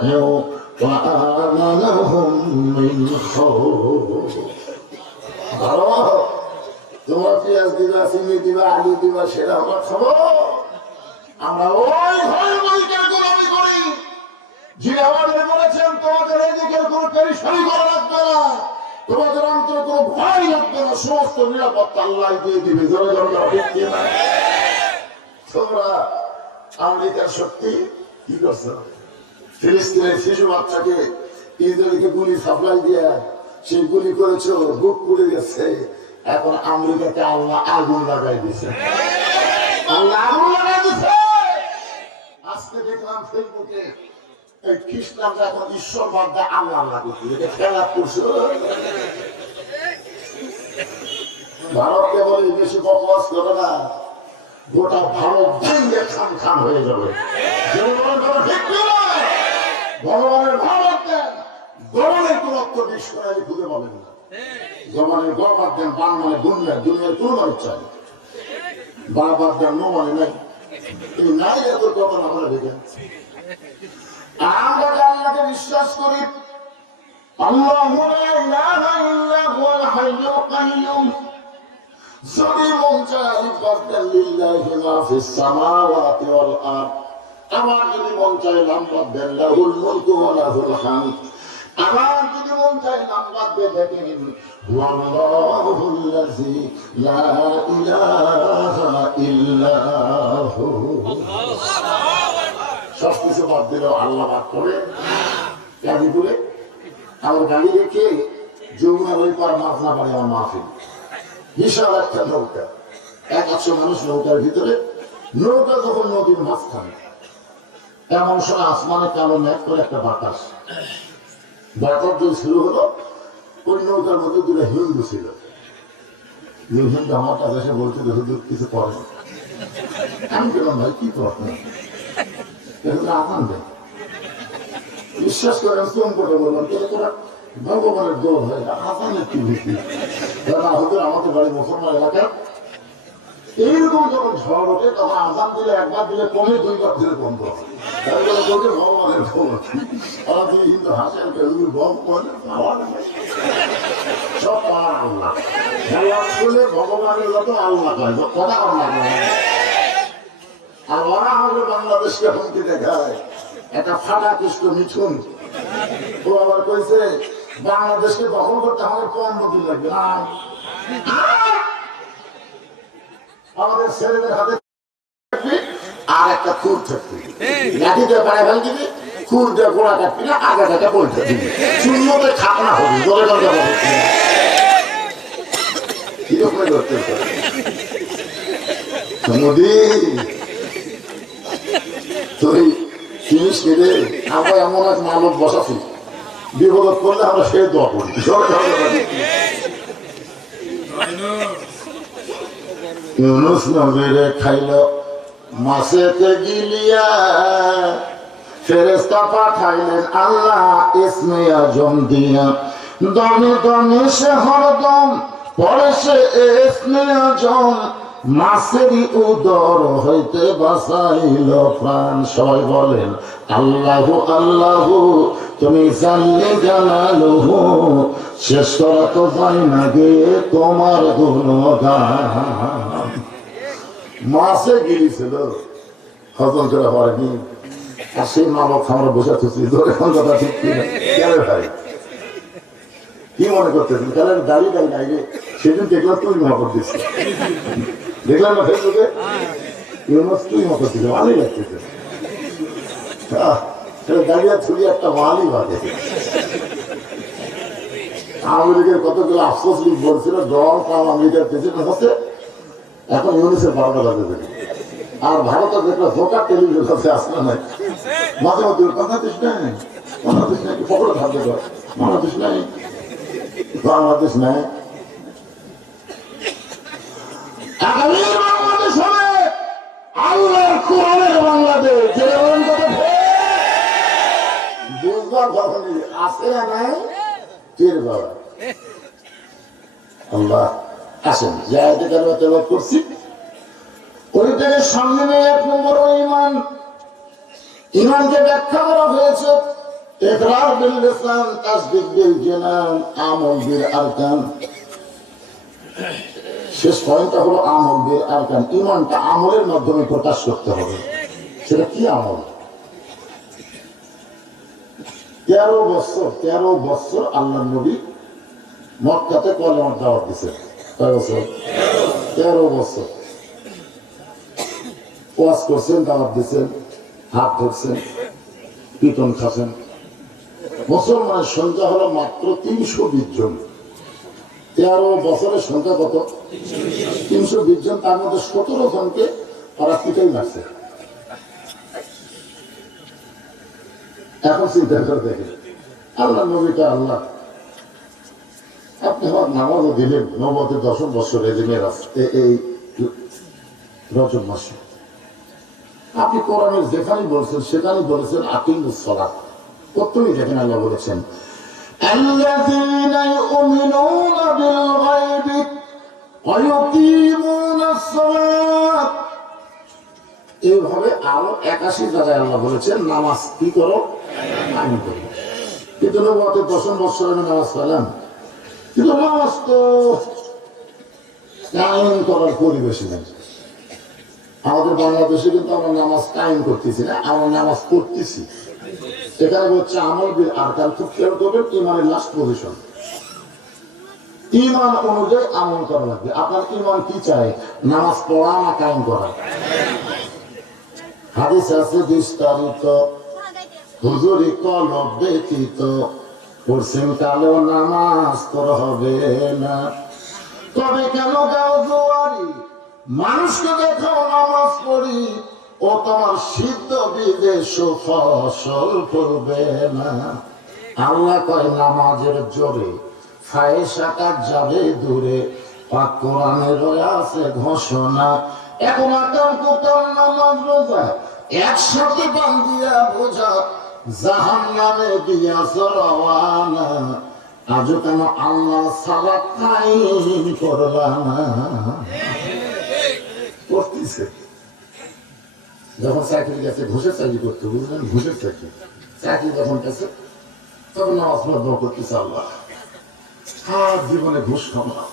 وآمنهم من خوف তোমরা পেঁয়াজ দিবা চিনি দিবা আলু দিবা সেটা আমরা খাবো আমরা ওই ঘরের মালিকের গোলামি করি যে আমাদের বলেছেন তোমাদের এদিকের কোনো পেরিশানি করা লাগবে না তোমাদের অন্তরে কোনো ভয় লাগবে না সমস্ত নিরাপত্তা আল্লাহ দিয়ে দিবে জোরে জোরে তোমরা আমেরিকার শক্তি কি করছো ফিলিস্তিনের শিশু বাচ্চাকে ইসরায়েলকে গুলি সাপ্লাই দিয়ে সেই গুলি করেছো বুক পুড়ে গেছে এখন আমেরিকাতে আল্লাহ আগুন লাগাই দিছে আল্লাহ আগুন লাগাই দিছে আজকে দেখলাম ফেসবুকে এই খ্রিস্টানরা এখন ঈশ্বর বাদ দেয় আল্লাহ আল্লাহ করছে এটা খেলা করছে ভারতকে বলে বেশি বকবাস করে না গোটা ভারত ভেঙে খান খান হয়ে যাবে ভগবানের ভারত দেন গরমের কোন অর্থ বিষ করে খুঁজে পাবেন না জমানের গরবাদ দেন বান মানে দুনিয়ার দুনিয়ার কোন মানে চাই বারবার দেন নো মানে নাই এই নাই এত কথা না বলে দেখেন আমরা আল্লাহকে বিশ্বাস করি আল্লাহু লা ইলাহা ইল্লা হুয়াল হাইয়ুল কাইয়্যুম যদি মন চায় আলিফাত লিল্লাহি মা ফিস সামাওয়াতি ওয়াল আরদ আমার যদি মন চায় নামবাদ দেন লাহুল মুলকু ওয়া লাহুল হামদ আমার যদি মন চায় নামবাদ দিয়ে দেখেন ওয়াল্লাহুল্লাযী লা ইলাহা ইল্লা হু সবকিছু বাদ দিলেও আল্লাহ বাদ করে গাড়ি করে আমার গাড়ি রেখে যমুনার ওই পার মাছ না পারে আমার মাহফিল বিশাল একটা নৌকা 100 মানুষ নৌকার ভিতরে নৌকা যখন নদীর মাঝখানে এমন সময় আসমানে কালো মেঘ করে একটা বাতাস যদি শুরু হলো ওই নৌকার মধ্যে দুটো হিন্দু ছিল হিন্দু আমার কাছে এসে বলছে কিছু করে আমি বললাম ভাই কি প্রশ্ন আসান দেয় বিশ্বাস করেন কোন কথা বললাম তোরা ভগবানের দোল হয় আসানের কি ভীতি যারা হয়তো আমাদের বাড়ি মুসলমান এলাকা এইরকম যখন ঝড় ওঠে তখন আসান দিলে একবার দিলে কমে 2বার দিলে বন্ধ হয় ভগবানের দোল ওরা দুই হিন্দু হাসেন সব পাওয়ার আল্লাহ শুনে ভগবানের যত আল্লাহ পায় কথা আল্লাহ আর ওরা হলে বাংলাদেশকে হুমকি দেখায় একটা ফাটা কৃষ্ণ মিঠুন ও আবার কইছে বাংলাদেশকে দখল করতে আমাদের 15 দিন লাগবে না আমাদের ছেলেদের হাতে আর একটা খুর থাকবে লাঠিতে পায়ে ফেল দিবি খুর দিয়ে গোড়া কাটবি না আগাটাকে পলটে দিবি শূন্যতে খাপনা হবে জোরে জোরে হবে কিরকম করতে মোদী তুই জিনিস নিলে আমরা এমন এক মানব বসাছি বিপদ করলে আমরা সে দোয়া করি ইউনুস নবীরে খাইল মাছেতে গিলিয়া ফেরেশতা পাঠাইলেন আল্লাহ ইসমে আজম দিয়া দমে দমে সে হরদম পরে সে ইসমে আজম মাছেরই উদর হইতে বাঁচাইল প্রাণ সবাই বলেন আল্লাহু আল্লাহু তুমি জানলে জানালহু শেষ করা তো যায় না গিয়ে তোমার গুণগান মাছে গিয়েছিল হজম করে হয়নি আর সেই মা বাবা আমরা বসে থাকছি ধরে কথা ঠিক কিনা কেন ভাই কি মনে করতেছেন কারণ দাঁড়িয়ে দাঁড়িয়ে আগে সেদিন দেখলাম তুই মহব্বত দিচ্ছি দেখলাম না ফেসবুকে তুই মতো দিল ভালোই লাগতেছে দাঁড়িয়ে ছুরি একটা মালই বাজে আওয়ামী লীগের কতগুলো আফসোস লিগ বলছিল দল কাম আমেরিকার প্রেসিডেন্ট হচ্ছে এখন ইউনিসের 12টা বাজে দেখি আর ভারতের যেটা জোকার টেলিভিশন আছে আসলে নাই মাঝে মধ্যে বাংলাদেশ নাই, বাংলাদেশ নাই, পকড়ে থাকবে, বাংলাদেশ নাই, বাংলাদেশ নাই। আগামী বাংলাদেশ হবে আল্লাহর কোরআনের বাংলাদেশ। বুঝবার কখনই আছে না নাই টের বাবা। আল্লাহ আসেন যে আয়াতে কারিমা তেলাওয়াত করছি ওইটাকে সামনে নিয়ে 1 নম্বর ঈমান। ঈমানকে ব্যাখ্যা করা হয়েছে ইকরার বিল লিসান, তাসদীক বিল জানান, আমল বিল আরকান। শেষ পয়েন্টটা হলো আমল বিল আরকান। ঈমানটা আমলের মাধ্যমে প্রকাশ করতে হবে। সেটা কি আমল? 13 বছর আল্লাহর নবী মক্কাতে কলেমার দাওয়াত দিয়েছেন। কয় বছর? 13 বছর ওয়াজ করছেন, দাওয়াত দিয়েছেন, হাত ধরছেন, পিটন খাচ্ছেন। মুসলমানের সংখ্যা হলো মাত্র 320 জন। 13 বছরের সংখ্যা কত? 320 জন। তার মধ্যে 17 জনকে তারা পিটাই মারছে। এখন চিন্তা করে দেখেন, আল্লাহ নবীটা আল্লাহ আপনি আমার নামাজও দিলেন নবতের 10 বছরে এই রজব মাসে। আপনি কোরআনের যেখানেই বলছেন সেখানেই বলেছেন আকিমুস সালাত। প্রথমেই দেখেন আল্লাহ বলেছেন আল্লাযীনা ইউমিনুনা বিল গায়বি ওয়া ইউকিমুনাস সালাত। এইভাবে আরো 81 জায়গায় আল্লাহ বলেছেন নামাজ কি করো, কায়েম করো। কিন্তু নবতের 10 বছর আমি নামাজ পেলাম, কিন্তু নামাজ তো কায়েম করার পরিবেশ নেই। আমাদের বাংলাদেশে কিন্তু আমরা নামাজ কায়েম করতেছি না, আমরা নামাজ পড়তেছি। সেখানে হচ্ছে আমল বিল আরকান। খুব খেয়াল করবেন, ঈমানের লাস্ট পজিশন। ঈমান অনুযায়ী আমল করা লাগবে। আপনার ঈমান কি চাই? নামাজ পড়া না কায়েম করা? হাদিস আছে বিস্তারিত, হুজুরি কলব ব্যতীত পড়ছেন কালেও নামাজ তোর হবে না। তবে কেন গাও জোয়ারি, মানুষকে দেখো নামাজ পড়ি, ও তোমার সিদ্ধ বীজে সুফসল করবে না। আল্লাহ কয় নামাজের জোরে ফায়েশা কাজ যাবে দূরে, পাক কোরআনে রয়েছে ঘোষণা। এখন আকাম কুকাম নামাজ রোজা একসাথে বান্ধিয়া বোঝা, জাহান্নামে দিয়াছ রওয়ানা। আজও কেন আল্লাহ সালাত কায়েম করবা না? করতেছে। যখন চাকরি গেছে, ঘুষের চাকরি করতে, বুঝলেন, ঘুষের চাকরি, চাকরি যখন গেছে তখন নামাজ পড়া করতেছে। আল্লাহ আর জীবনে ঘুষ খাওয়া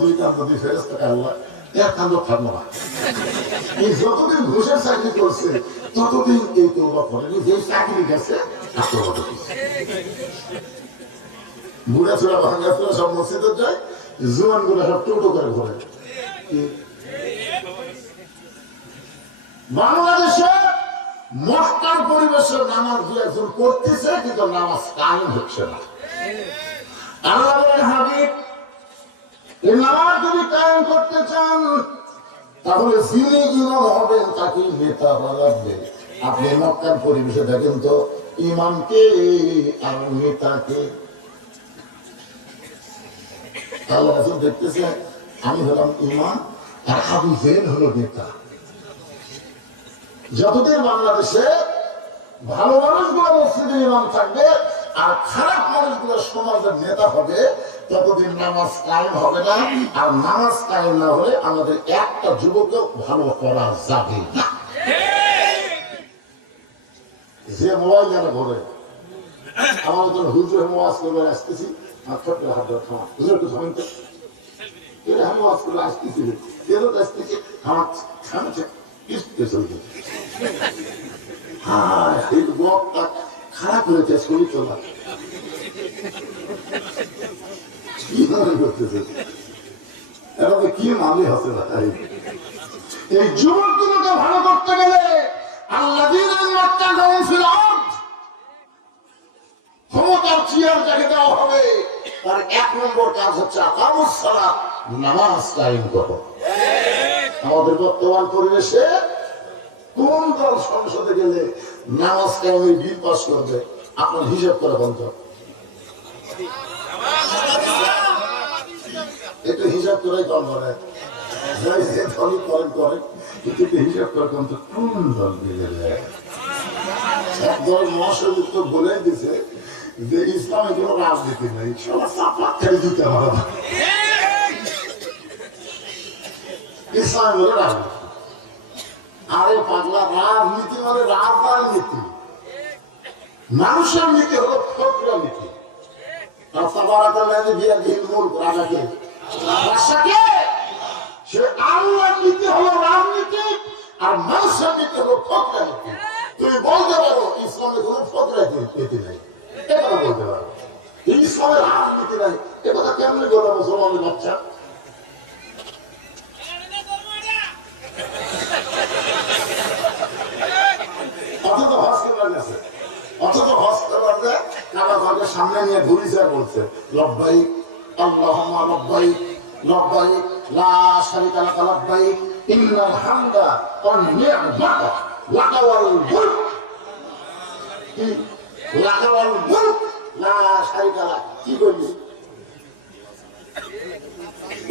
দুই কান্দ দুই ফেরেশতা, আল্লাহ এক কান্দ থাকবো না। এই যতদিন ঘুষের চাকরি করছে ততদিন এই তওবা করেনি। যে চাকরি গেছে বুড়া ছোড়া ভাঙা ছোড়া সব মসজিদে যায়, জোয়ান গুলা সব টোটো করে ঘোরে। বাংলাদেশে মক্কার পরিবেশে নামাজ দু একজন করতেছে, কিন্তু নামাজ কায়েম হচ্ছে না। আল্লাহ বলেন হাবিব, এই নামাজ যদি কায়েম করতে চান তাহলে যিনি ইমাম হবেন তাকে নেতা হওয়া লাগবে। আপনি মক্কার পরিবেশে দেখেন তো ইমামকে আর নেতাকে। আল্লাহ রাসূল দেখতেছে আমি হলাম ইমাম আর আবু জেহেল হলো নেতা। যতদিন বাংলাদেশে ভালো মানুষগুলো মসজিদের ইমাম থাকবে আর খারাপ মানুষগুলো সমাজের নেতা হবে, ততদিন নামাজ কায়েম হবে না। আর নামাজ কায়েম না হলে আমাদের একটা যুবককে ভালো করা যাবে না। যে মোবাইল জানা ঘরে আমার যখন হুজুর ওয়াজ করে আসতেছি, ছোট্ট হাত ধরে থামা, হুজুর একটু থামেন তো, এটা আমি ওয়াজ করে আসতেছি, ফেরত আসতেছি, থামাচ্ছে থামাচ্ছে, কিস্তিতে চলছে। হ্যাঁ, এই ব্লকটা খারাপ হয়েছে, শরীর চলা কি মনে করতেছে, এটা তো কি মামলি হচ্ছে না। এই যুবকগুলোকে ভালো করতে গেলে ক্ষমতার চেয়ার যাকে দেওয়া হবে তার 1 নম্বর কাজ হচ্ছে আকামুস সালাত, নামাজ কায়েম করো। আমাদের বর্তমান পরিবেশে কোন দল সংসদে গেলে নামাজ কায়েমের বিল পাস করবে? আপনার হিসাব করে বন্ধ, একটু হিসাব করে দল করে করেন কিন্তু হিসাব করে কোন দল গেলে একদল মহাসচিব তো বলে দিছে যে ইসলামে কোনো রাজনীতি নেই, সবার চাপা খেলে দিতে হবে। ইসলামে বলে রাজনীতি, আরে পাগলা, রাজনীতি মানে রাজনীতি, মানুষের নীতি হলো ফকরা নীতি। আল্লাহর নীতি হলো রাজনীতি আর মানুষের নীতি হলো ফকরা নীতি। তুমি বলতে পারো ইসলামে কোন ফকরা নীতি নাই, এটা বলতে পারো। ইসলামের রাজনীতি নাই, এ কথা কেমনি বলে মুসলমানের বাচ্চা? অথচ হসপিটাল গেছে, অথচ হসপিটালে কাবাঘরের সামনে নিয়ে ঘুরিয়ে বলছে লব্বাইক আল্লাহুম্মা লব্বাইক লব্বাইক লা শারীকা লাক লব্বাইক ইন্নাল হামদা ওয়ান নি'মাতা লাকা ওয়াল মুলক। কি লাকা ওয়াল মুলক লা শারীকা লাক, কি কইলি?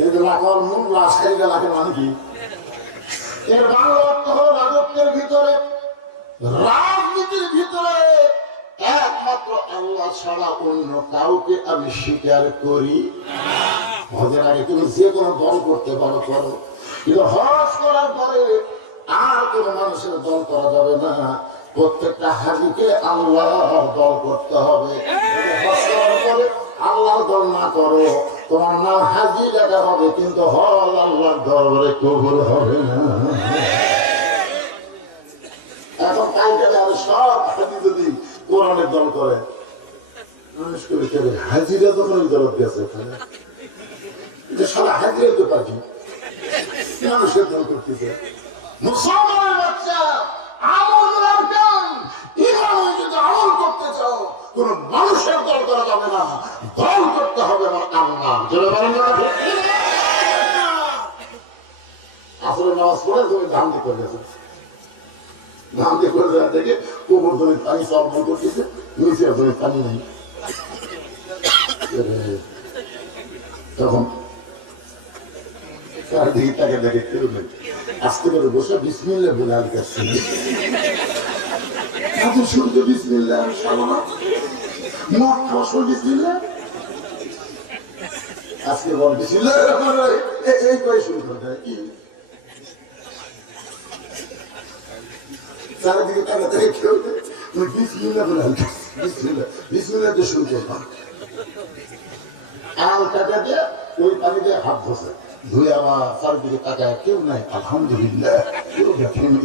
এই লাকা ওয়াল মুলক লা শারীকা লাক মানে কি? এর বাংলা অর্থ হলো রাজত্বের ভিতরে, রাজনীতির ভিতরে একমাত্র আল্লাহ ছাড়া অন্য কাউকে আমি স্বীকার করি। হজের আগে তুমি যে কোনো দল করতে পারো করো, কিন্তু হজ করার পরে আর কোন মানুষের দল করা যাবে না। প্রত্যেকটা হাজিকে আল্লাহর দল করতে হবে। হজ করার পরে আল্লাহর দল না করো, তোমার নাম হাজি লেখা হবে কিন্তু হজ আল্লাহর দরবারে কবুল হবে না। এখন কালকে আর সব হাজি যদি কোরআনের দল করে, হাজিরা তখন ওই দল গেছে, সারা হাজিরা তো পাচ্ছি মানুষের দল করতেছে। মুসলমানের বাচ্চা আমল রাখবেন, ইমাম যদি আমল করতে চাও কোন মানুষের দল করা যাবে না, দল করতে হবে না আল্লাহ। আসলে নামাজ পড়ে তুমি ধান দিয়ে করে গেছে, ধান দিয়ে করে দেওয়া থেকে কোমর জমি পানি সরবরাহ করতেছে, নিচের জমি পানি নেই। তখন চারদিকে তাকে দেখে কেউ নেই, আস্তে করে বসে বিসমিল্লাহ বলে আল কাছে শুনতে বিসমিল্লাহ, মদ খাওয়া শুনে বিসমিল্লাহ, আজকে বল বিসমিল্লাহ এই কয়ে শুরু করে দেয়। কি চারিদিকে তাকে দেখে কেউ নেই, বিসমিল্লাহ বলে আল কাছে, বিসমিল্লাহ বিসমিল্লাহ দিয়ে শুরু করলাম। আল কাটা দিয়ে ওই পানি দিয়ে হাত ধসে ধুয়ে আমার চারিদিকে তাকায় কেউ নাই, আলহামদুলিল্লাহ কেউ দেখেনি।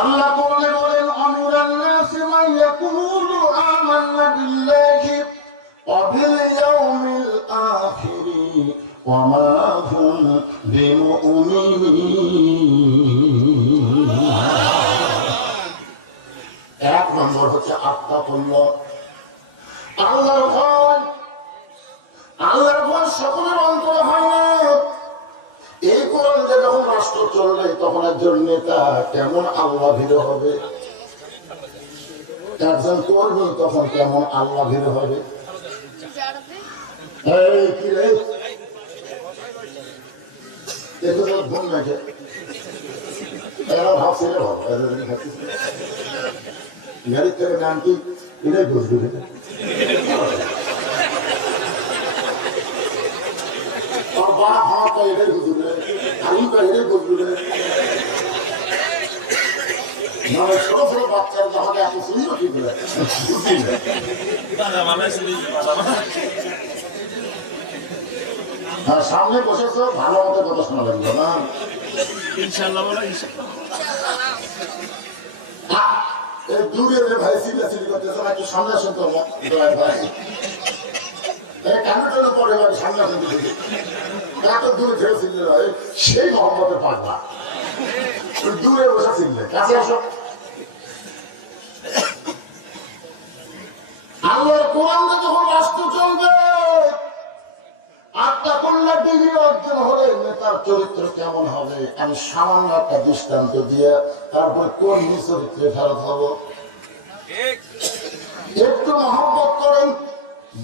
আল্লাহ কোরআনে বলেন আমরান নাস মান ইয়াকুলু আমান্না বিল্লাহি ওয়া বিল ইয়াউমিল আখির ওয়া মা হুম বিমুমিনিন। এক নম্বর হচ্ছে আত্মাকুল্লাহ, আল্লাহর ভয়। আল্লাহর ভয় সকলের অন্তরে হয় না। এই কোরআন যে যখন রাষ্ট্র চলবে তখন একজন নেতা কেমন আল্লাহ ভীরু হবে, একজন কর্মী তখন কেমন আল্লাহ ভীরু হবে। ঘুম নাকি এরা ভাবছে গাড়ির থেকে নাম কি এটাই বুঝবে। বাপ হাওয়াটা এটাই বুঝবে, আলুটা এটাই বুঝবে। মানে ছোট ছোট বাচ্চারা যখন এত সুন্দর কি করে সামনে বসেছো, ভালো মতো কথা শোনা লাগলো না। দূরে ভাই চিল্লা চিল্লি করতেছে না, একটু সামনে আসেন তো ভাই, কেন পরে সামনে আসেন এত দূরে ছেড়ে চিনলে ভাই, সেই মহব্বতে পারবা দূরে বসে চিনলে কাছে আসো। আল্লাহর কোরআন যখন রাষ্ট্র চলবে আত্মা বাংলা ডিগ্রি অর্জন হলে নেতার চরিত্র কেমন হবে আমি সামান্য একটা দৃষ্টান্ত দিয়ে তারপর কোন চরিত্রে ফেরত হব। একটু মহব্বত করেন।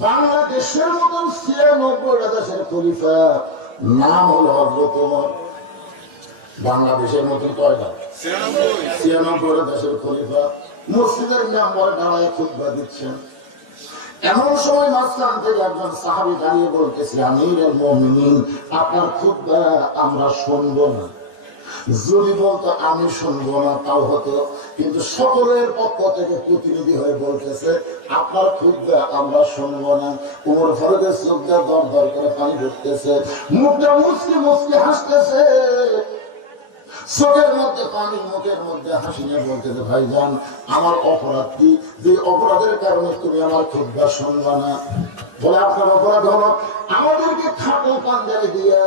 বাংলাদেশের মতন ৯৬টা দেশের খলিফা নাম হলো হযরত ওমর। বাংলাদেশের মতন কয়টা? ৯৬টা দেশের খলিফা মসজিদের মেম্বারে দাঁড়ায় খুতবা দিচ্ছেন। এমন সময় মাঝখান থেকে একজন সাহাবী দাঁড়িয়ে বলতেছে, আমিরুল মুমিনিন, আপনার খুতবা আমরা শুনবো না। যদি বলতো আমি শুনবো না তাও হতো, কিন্তু সকলের পক্ষ থেকে প্রতিনিধি হয়ে বলতেছে আপনার খুতবা আমরা শুনবো না। ওমর ফারুকের চোখ দিয়ে দর দর করে পানি ঢুকতেছে, মুখটা মুচকি মুচকি হাসতেছে, চোখের মধ্যে পানি, মুখের মধ্যে হাসি নিয়ে বলতেছে, ভাইজান আমার অপরাধ কি যে অপরাধের কারণে তুমি আমার খুতবা শুনবা না? বলে আপনার অপরাধ হলো আমাদেরকে খাটো পাঞ্জাবি দিয়ে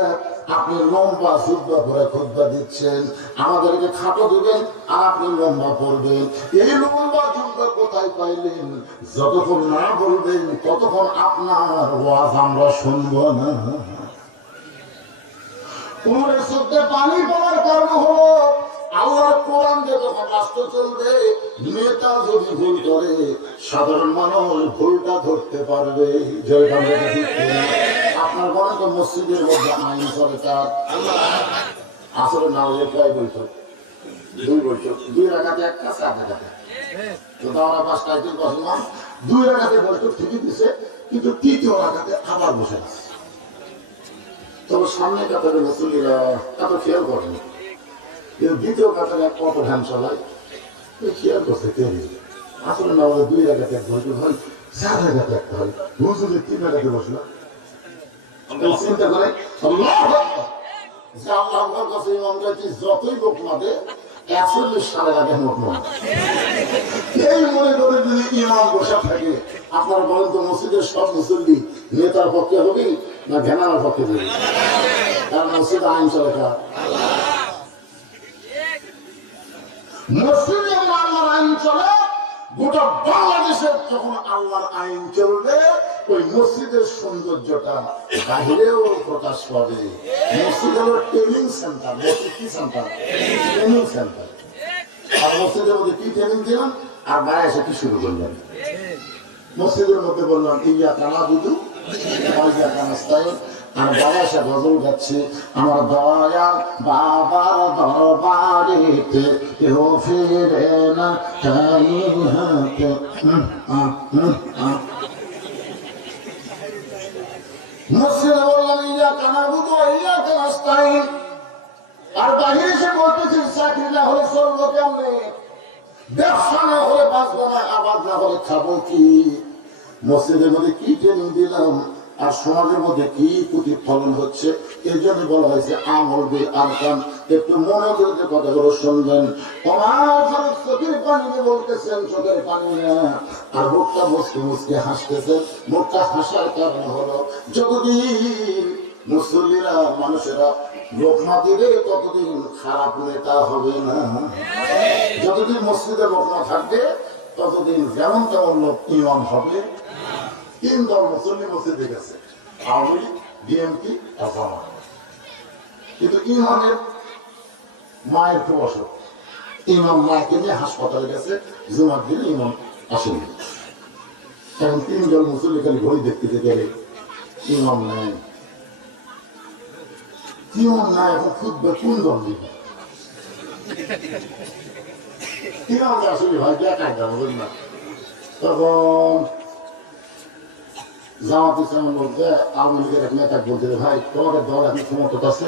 আপনি লম্বা যুদ্ধ করে খুতবা দিচ্ছেন, আমাদেরকে খাটো দিবেন আর আপনি লম্বা পড়বেন। এই লম্বা যুদ্ধ কোথায় পাইলেন? যতক্ষণ না বলবেন ততক্ষণ আপনার ওয়াজ আমরা শুনবো না। উমরের চোখে পানি পড়ার কারণ হলো আল্লাহর কোরআন যে যখন রাষ্ট্র চলবে, নেতা যদি ভুল করে সাধারণ মানুষ ভুলটা ধরতে পারবে। আপনার বলেন তো মসজিদের মধ্যে আইন চলে তার আসলে না হলে কয় বৈঠক? 2 বৈঠক, 2 রাকাতে একটা 4 রাকাতে তো আমরা 5টায় 3 বসলাম, 2 রাকাতে বৈঠক ঠিকই দিছে, কিন্তু 3য় রাকাতে আবার বসে আছে। তবে সামনে কাতারে মুসল্লিরা এত খেয়াল করেনি, কিন্তু 2য় কাতারে কত ধ্যান চালায় খেয়াল করছে কেউ। আসলে না হলে 2 রাকাতে এক বৈঠক হয়, 4 রাকাতে একটা হয়, হুজুর 3 রাকাতে বসলো। চিন্তা করে আল্লাহর কাছে ইমাম গাইতে যতই লোক মাদে 41 সালের আগে মোট নয়। এই মনে করে যদি ইমাম বসা থাকে, আপনারা বলেন তো মসজিদের সব মুসল্লি নেতার পক্ষে হবে না ঘেনার পক্ষে হবে? কারণ মসজিদ আইন চলে কার? মসজিদে আল্লাহর আইন চলে। গোটা বাংলাদেশের যখন আল্লাহর আইন চলবে, ওই মসজিদের সৌন্দর্যটা বাহিরেও প্রকাশ পাবে। মসজিদ হলো ট্রেনিং সেন্টার। মসজিদ কি সেন্টার? Training centre. আর মসজিদের মধ্যে কি ট্রেনিং দিলাম আর বাইরে এসে কি শুরু করলাম? মসজিদের মধ্যে বললাম ইয়াকা নাবুদু ওয়া ইয়াকা নাস্তাইন, আর বাবা এসে গজল গাচ্ছে, আমার দয়া বাবার দরবারেতে কেউ ফিরে না খালি হাতে। মসজিদে বললাম ইয়াকা নাবুদু ওয়া ইয়াকা নাস্তাইন, আর বাহিরে এসে বলতেছি চাকরি না হলে চলবো কেমনে, ব্যবসা না হলে বাঁচবো না, আবাদ না হলে খাবো কি? মসজিদের মধ্যে কি ট্রেনিং দিলাম আর সমাজের মধ্যে কি প্রতিফলন হচ্ছে, এই জন্য বলা হয়েছে আমল বিল আরকান। একটু মনোযোগ দিয়ে কথাগুলো শুনবেন। আমার চোখের পানি বলতেছেন, চোখের পানি না, আর মুখটা মুসকে মুসকে হাসতেছেন। মুখটা হাসার কারণ হলো যতদিন মুসল্লিরা মানুষেরা লোকমা দিলে ততদিন খারাপ নেতা হবে না। যতদিন মসজিদে লোকমা থাকবে ততদিন যেমন তেমন লোক ইমাম হবে। 3 দল মুসল্লি মসজিদে গেছে, আওয়ামী লীগ, বিএনপি আর জামাত। কিন্তু ইমামের মায়ের খুব অসুখ, ইমাম মাকে নিয়ে হাসপাতালে গেছে, জুমার দিনে ইমাম আসেনি। এখন 3 দল মুসল্লি খালি ঘড়ি দেখতে গেলে ইমাম নেয়, ইমাম নাই। এখন খুঁজবে কোন দল দিবে। ইমাম আসলে ভাই দেখাই যাবো না। তখন জামাত ইসলামের মধ্যে আওয়ামী লীগের এক নেতা বলতে, ভাই তোমাদের দল এখন ক্ষমতা আছে,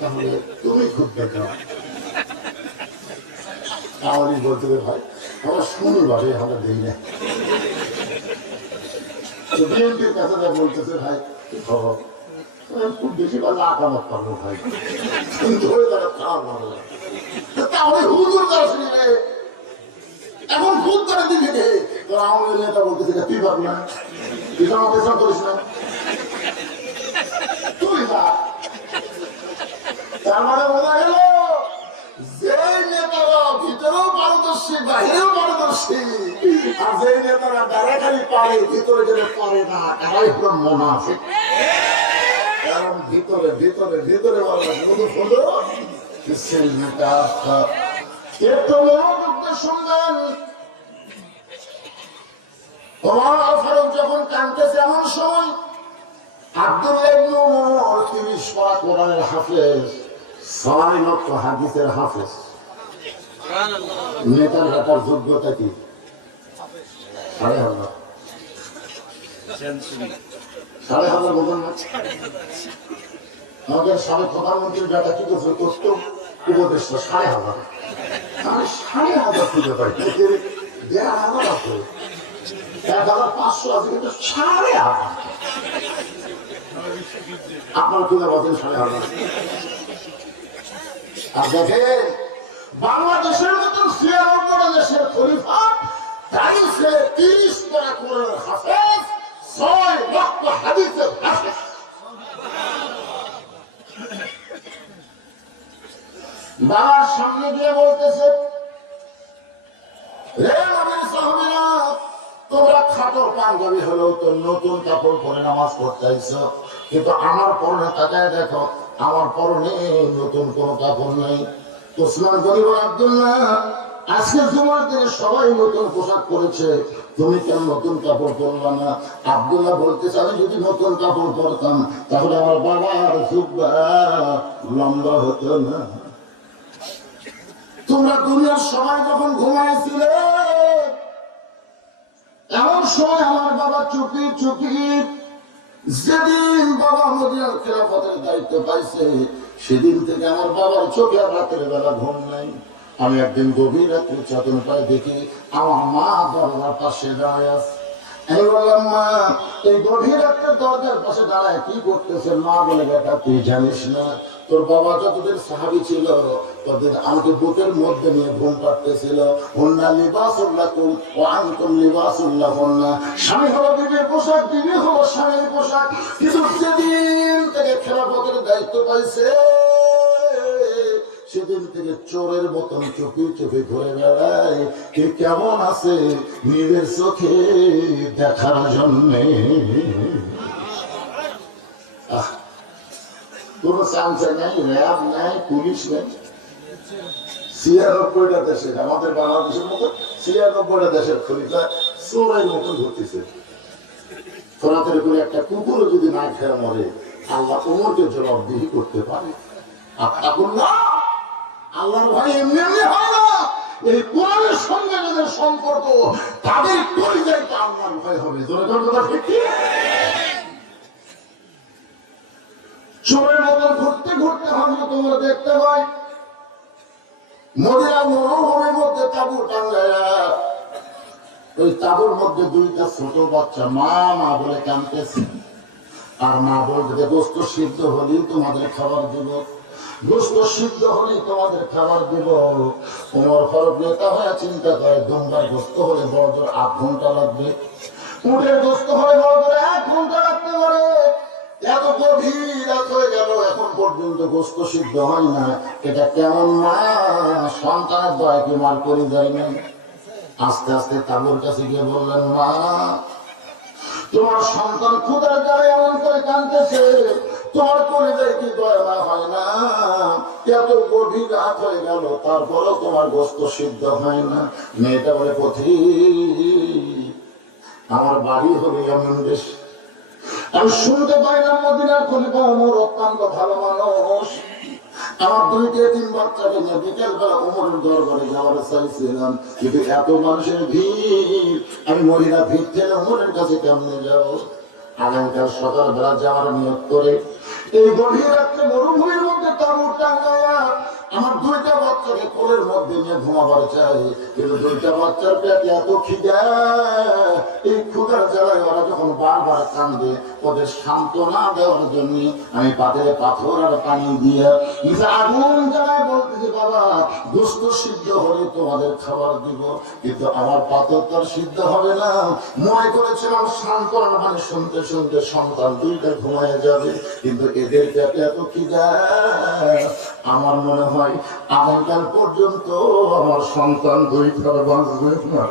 তাহলে তুমি খুঁজবে কেন? আওয়ামী লীগ বলতে, ভাই আমরা শনিবারে আমরা দিই না। বিএনপির কাছে বলতেছে, ভাই কি খবর? খুব বেশি ভালো আকামত পাবো ভাই, কিন্তু হয়ে যাবে খাওয়ার ভালো লাগে। তাহলে হুজুর দাস নিলে এখন খুব করে দিবি রে। তোর আওয়ামী নেতা বলতেছে তুই পাবি না, তুই আমার পেশা করিস না, তুই যা। তার মানে বোঝা গেল যে নেতারা ভিতরেও পারদর্শী বাহিরেও পারদর্শী, আর যে নেতারা দাঁড়া খালি পারে ভিতরে যেতে পারে না, তারাই হলো মুনাফিক। ভিতরে ভিতরে ভিতরে একটু মনোযোগ দিয়ে শুনবেন। ওমর ফারুক যখন কাঁদতেছে এমন সময় আব্দুল্লাহ ইবনে ওমর 30 পারা কোরআনের হাফেজ, 6 লক্ষ হাদিসের হাফেজ। নেতার ঘাটার যোগ্যতা কি? 5,500 বলবেন না? আমাদের সাবেক প্রধানমন্ত্রীর বেটা কি করছে? তথ্য উপদেষ্টা 5,500। আমি 5,500 খুঁজে পাই, 1,500 আছে, 1,500 আছে, কিন্তু 5,500 আপনার খুঁজে পাচ্ছেন 5,500। আর দেখেন বাংলাদেশের মতন 96 দেশের খলিফা তাই সে 30 পারা কোরআনের হাফেজ, 6 লক্ষ হাদিসের হাফেজ। বাবার সামনে গিয়ে বলতেছে, রে নবীর সাহাবীরা, তোমরা খাটো পাঞ্জাবি হলেও তো নতুন কাপড় পরে নামাজ পড়তে আইছো, কিন্তু আমার পরনে তাকায় দেখো, আমার পরনে নতুন কোন কাপড় নেই। ওসমান গনি বলে, আব্দুল্লাহ, আজকে জুমার দিনে সবাই নতুন পোশাক পরেছে, তুমি কেন নতুন কাপড় পরবা না? আব্দুল্লাহ বলতেছে, আমি যদি নতুন কাপড় পরতাম তাহলে আমার বাবার জুব্বা লম্বা হতো না। তোমরা দুনিয়ার সবাই যখন ঘুমাইছিলে এমন সময় আমার বাবা চুপি চুপি, যেদিন বাবা মদিনার খেলাফতের দায়িত্ব পাইছে সেদিন থেকে আমার বাবার চোখে রাতের বেলা ঘুম নাই। আমি একদিন গভীর রাত্রে চেতন পায় দেখি আমার মা দরজার পাশে দাঁড়ায় আছে। আমি বললাম, মা, এই গভীর রাত্রে দরজার পাশে দাঁড়ায় কি করতেছে? মা বলে, বেটা, তুই জানিস না, তোর বাবা যতদিন সাহাবী ছিল ততদিন আমাকে বুকের মধ্যে নিয়ে ঘুম পাড়তেছিল। হুন্না লিবাসুল্লাকুম ওয়া আনতুম লিবাসুল্লাহুন্না। স্বামী হলো বিবির পোশাক, বিবি হলো স্বামীর পোশাক। কিন্তু যেদিন থেকে খেলাফতের দায়িত্ব পাইছে সেদিন থেকে চোরের মতন চুপি চুপি ঘুরে বেড়ায়, কে কেমন আছে নিজের চোখে দেখার জন্যে। কোন চান্সে নেই, র্যাব নেই, পুলিশ নেই। 96টা দেশের, আমাদের বাংলাদেশের মতো 96টা দেশের খলিফা চোরের মতো ঘুরতেছে। ফরাতের করে একটা কুকুরও যদি না খেয়ে মরে, আল্লাহ ওমরকে জবাবদিহি করতে পারে। আপনার না, আল্লাহর ভয় এমনি এমনি হয় না। এই কোরআনের সঙ্গে যাদের সম্পর্ক তাদের পরিচয়টা আল্লাহর ভয় হবে। জোরে জোরে কথা ঠিক কি? চোরের মতন ঘুরতে ঘুরতে হয়তো তোমরা দেখতে পাই মদিনা মরুভূমির মধ্যে তাঁবু টাঙ্গায়া, ওই তাঁবুর মধ্যে 2টা ছোট বাচ্চা মা মা বলে কাঁদতেছে। আর মা বলতে, গোস্ত সিদ্ধ হলেই তোমাদের খাবার দিব, গোস্ত সিদ্ধ হলেই তোমাদের খাবার দিব। ওমর ফারুক নেতা হয়ে চিন্তা করে, দুম্বার গোস্ত হলে বড় জোর 8 ঘন্টা লাগবে, উটের গোস্ত হলে বড় জোর 1 ঘন্টা লাগতে পারে। এত গভীর রাত হয়ে গেল, এখন পর্যন্ত গোস্ত সিদ্ধ হয় না। এটা কেমন মা? সন্তানের দয়া কি মার করে যায় না? আস্তে আস্তে তাঁবুর কাছে গিয়ে বললেন, মা, তোমার সন্তান ক্ষুধার জ্বালায় এমন করে কাঁদতেছে, তোমার পরিচয় কি দয়া না হয় না? এত গভীর রাত হয়ে গেল, তারপরও তোমার গোস্ত সিদ্ধ হয় না। মেয়েটা বলে, পথিক, আমার বাড়ি হলো এমন দেশ, আমি শুনতে পাইলাম মদিনার খলিফা ওমর অত্যন্ত ভালো মানুষ। আমার 2-3 বাচ্চাকে নিয়ে বিকেল বেলা ওমরের দরবারে যাওয়ার চাইছিলাম, কিন্তু এত মানুষের ভিড়, আমি মদিনা ভিড় থেকে ওমরের কাছে কেমনে যাবো? আগামীকাল সকালবেলা যাওয়ার নিয়ত করে এই গভীর রাত্রে মরুভূমির মধ্যে তাঁবু টাঙ্গায়া আমার 2টা বাচ্চাকে কোলের মধ্যে নিয়ে ঘুমাবার চাই, কিন্তু 2টা বাচ্চার পেটে এত খিদা, এই ক্ষুধার জ্বালায় ওরা যখন বারবার কান্দে, ওদের সান্ত্বনা দেওয়ার জন্য আমি পাথরে পাথর আর পানি দিয়ে নিজে আগুন জ্বালায় বলতেছি, বাবা, গোস্ত সিদ্ধ হলে তোমাদের খাবার দিব, কিন্তু আমার পাথর তো আর সিদ্ধ হবে না। মনে করেছিলাম সান্ত্বনা মানে শুনতে শুনতে সন্তান 2টা ঘুমায় যাবে, কিন্তু এদের পেটে এত খিদা, আমার মনে হয় আগামীকাল পর্যন্ত আমার সন্তান 2টা বাঁচবে না।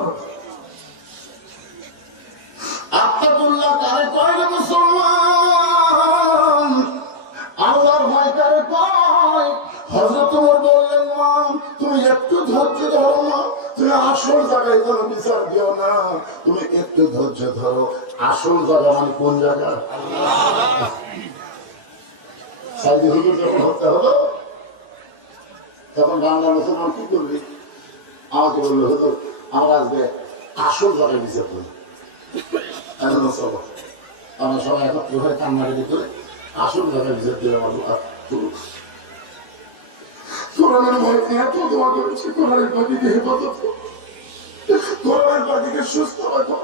আত্মাতুল্লাহ কারে কয় রে মুসলমান? ধরো না, তুমি আসল জায়গায় কোনো বিচার দিও না, তুমি একটু ধৈর্য ধরো। আসল জায়গা মানে কোন জায়গা? সাইদি হুজুর যখন হত্যা হলো তখন বাংলা মুসলমান কি করবি? আমাকে বললো হুজুর আমরা আজকে আসল জায়গায় বিচার করি। এখন চলো আমরা সবাই একত্র হয়ে কান্নাকাটি করে আসল জায়গায় বিচার দিয়ে আমার কোরআনের ভয় এত দোয়া করেছে, কোরআনের পাখিকে হেফাজত করো, কোরআনের পাখিকে সুস্থ রাখো।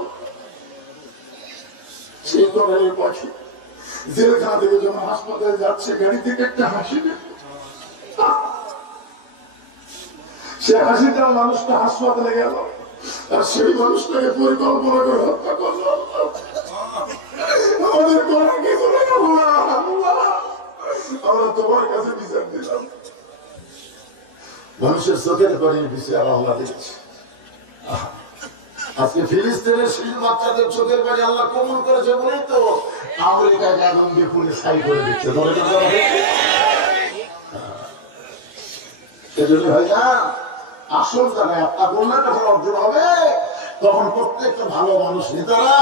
সেই কোরআনের পাখি জেলখানা থেকে যখন হাসপাতালে যাচ্ছে গাড়ি থেকে একটা হাসি দেয়, সে হাসিটা মানুষটা হাসপাতালে গেল আর সেই মানুষটাকে পরিকল্পনা করে হত্যা করলো। আমাদের করার কিছু নেই, আমরা তোমার কাছে বিচার দিলাম। মানুষের চোখের পানির বিচার আল্লাহ দিচ্ছে। আজকে ফিলিস্তিনের শিশু বাচ্চাদের চোখের পানি আল্লাহ কবুল করেছে বলেই তো আমেরিকাকে এখন বিপুলে ছাই করে দিচ্ছে। সেজন্য ভাই না, আসল জায়গায় আপনার বললেন যখন অর্জন হবে তখন প্রত্যেকটা ভালো মানুষ নেতারা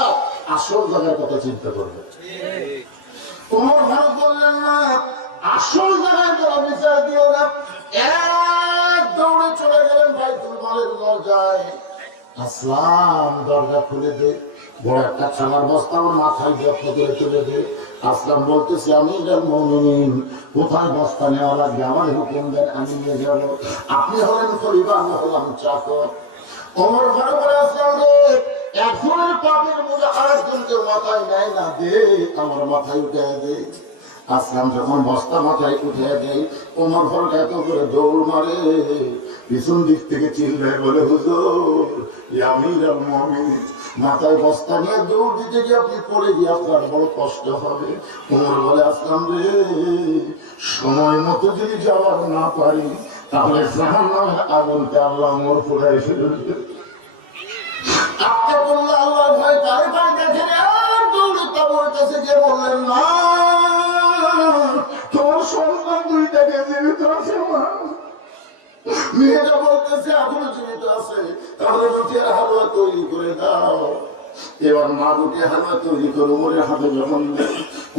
আসল জায়গার কথা চিন্তা করবে। তোমার ভারত বললেন না আসল জায়গায় তারা বিচার দিও না, এক দৌড়ে চলে গেলেন বাইতুল মালের দরজায়। আসলাম দরজা খুলে দে, বড় একটা খানার বস্তা আমার মাথায় যত্ন করে তুলে দে। আসলাম বলতেছি আমি মুমিন, কোথায় বস্তা নেওয়া লাগবে আমার হুকুম দেন, আমি নিয়ে যাব। আপনি হলেন খলিফা, আমি হলাম চাকর। ওমর ফারুক আসলাম একজনের পাপের মধ্যে আরেকজনকে মাথায় নেয় না, দে আমার মাথায় উঠে দে। আসলাম যখন বস্তা মাথায় উঠে দেয়, ওমর ফারুক এত করে দৌড় মারে, পিছন দিক থেকে চিল্লায় বলে হুজুর আমিরুল মুমিনিন, মাথায় বস্তা নিয়ে দৌড় দিতে গিয়ে আপনি পড়ে গিয়ে আপনার বড় কষ্ট হবে। ওমর বলে আসলাম রে, সময় মতো যদি যাওয়ার না পারি তাহলে জাহান্নামের আগুনকে আল্লাহ মোর পোড়ায় ফেলবে। আপনি বললে আল্লাহ ভয় কারে পায় দেখেন, আর দৌড়ে তা বলতেছে যে বললেন না তোমার সন্তান দুইটাকে জীবিত আছে মা। মেয়েটা বলতেছে এখনো জীবিত আছে, তাহলে রুটির হালুয়া তৈরি করে দাও। এবার মা রুটি হালুয়া তৈরি করে ওমরের হাতে যখন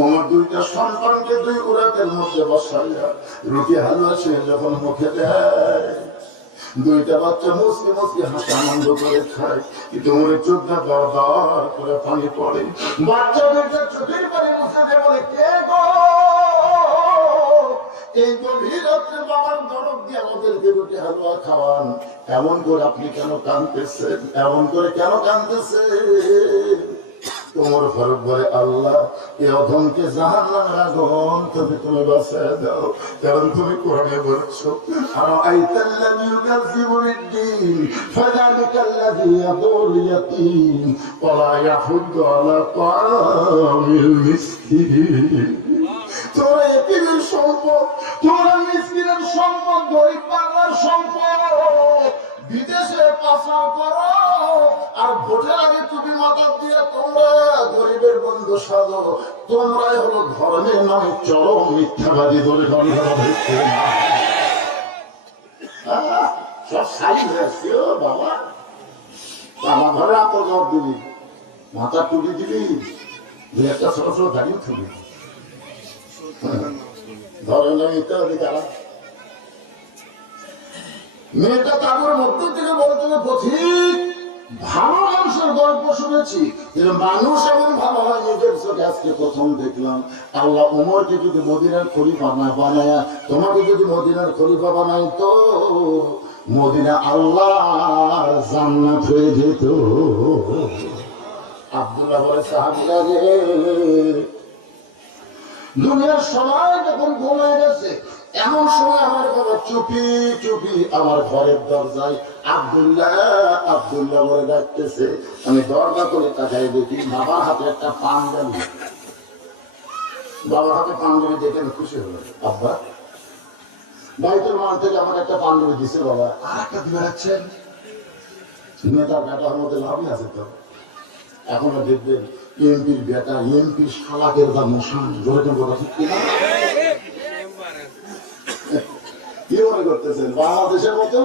ওমর দুইটা সন্তানকে দুই উরাতের মধ্যে বসাইয়া রুটি হালুয়া সে যখন মুখে দেয়, দুইটা বাচ্চা মুসকে মুসকে হাসি আনন্দ করে খায়, কিন্তু ওমরের চোখটা দর দর করে পানি পড়ে। বাচ্চা দুইটা চোখের পানি মুছে দেয়, বলে কে গো এই গভীর রাত্রে বাবার দরদ দিয়ে আমাদেরকে রুটি হালুয়া খাওয়ান, এমন করে আপনি কেন কাঁদতেছেন, এমন করে কেন কাঁদতেছেন? ওমর ফারুক বলে আল্লাহ এই অধমকে জাহান্নামের আগুন থেকে তুমি বাঁচিয়ে দাও, কারণ তুমি কোরআনে বলেছো আরাআইতাল্লাযী ইউকাযযিবু বিদ্দীন ফাযালিকাল্লাযী ইয়াদুল ইয়াতীম ওয়া লা ইয়াহুদ্দু আলা তাআমিল মিসকিন। তোরা এতিমের সম্পদ, তোরা মিসকিনের সম্পদ, গরিব বাংলার সম্পদ বিদেশে পাচার করো, আর ভোটের আগে টুপি মাথা দিয়ে তোমরা গরিবের বন্ধু সাজো। তোমরাই হলো ধর্মের নামে চরম মিথ্যাবাদী ধরে সব সাইজ হয়েছে বাবা। আমার ঘরে আত্মজবাব দিবি, মাথা টুপি দিবি, দু একটা ছোট ছোট দাঁড়িয়ে থুবি, ধর্মের মিথ্যাবাদী তারা। মেয়েটা তাদের মধ্য থেকে বলতে পথিক ভালো মানুষের গল্প শুনেছি, মানুষ এমন ভালো হয় নিজের চোখে আজকে প্রথম দেখলাম। আল্লাহ ওমরকে যদি মদিনার খলিফা না বানায়, তোমাকে যদি মদিনার খলিফা বানাই তো মদিনা আল্লাহর জান্নাত হয়ে যেত। আব্দুল্লাহ বলে সাহাবীরা রে, দুনিয়ার সময় যখন ঘুমিয়ে গেছে, এমন সময় আমার বাবা চুপি চুপি আমার ঘরের দরজায় আব্দুল্লাহ আব্দুল্লাহ বলে ডাকতেছে। আমি দরজা করে তাকাই দেখি বাবার হাতে একটা পাঞ্জাবি। বাবার হাতে পাঞ্জাবি দেখে আমি খুশি হলো। আব্বা বাইতুল মাল থেকে আমার একটা পাঞ্জাবি দিছে, বাবা আর একটা দিবে রাখছেন। নেতার বেটার মধ্যে লাভই আছে তো। এখনো দেখবেন এমপির বেটা এমপির শালাকের যা মশান, জোরে কথা ঠিক কিনা? কি মনে করতেছেন বাংলাদেশের মতো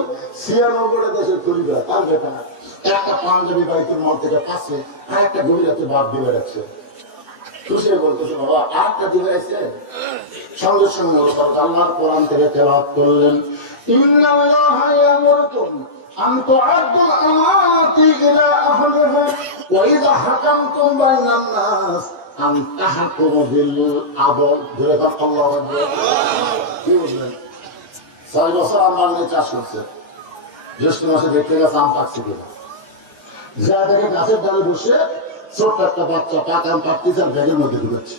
96 দেশের পরিবার তার বেটা একটা পাঞ্জাবি বাইতুল মাল থেকে পাশে আর একটা গভীরাতে বাদ দিয়ে বেড়াচ্ছে। খুশি বলতেছে বাবা আর একটা দিবে আছে। সঙ্গে সঙ্গে আল্লাহর কোরআন থেকে তেলাওয়াত করলেন ইন্নাল্লাহা ইয়ামুরুকুম আন তুআদ্দুল আমানাতি ইলা আহলিহা ওয়া ইযা হাকামতুম বাইনান নাস আন তাহকুমু বিল আদল। ধরে কথা আল্লাহু আকবার। কি বললেন 6 বছর আম বাগানে চাষ করছে, জ্যৈষ্ঠ মাসে দেখতে গেছে আম পাকছে কিনা, যা দেখে গাছের ডালে বসে ছোট্ট একটা বাচ্চা পাকা আম পাকতেছে আর ব্যাগের মধ্যে ঢুকেছে।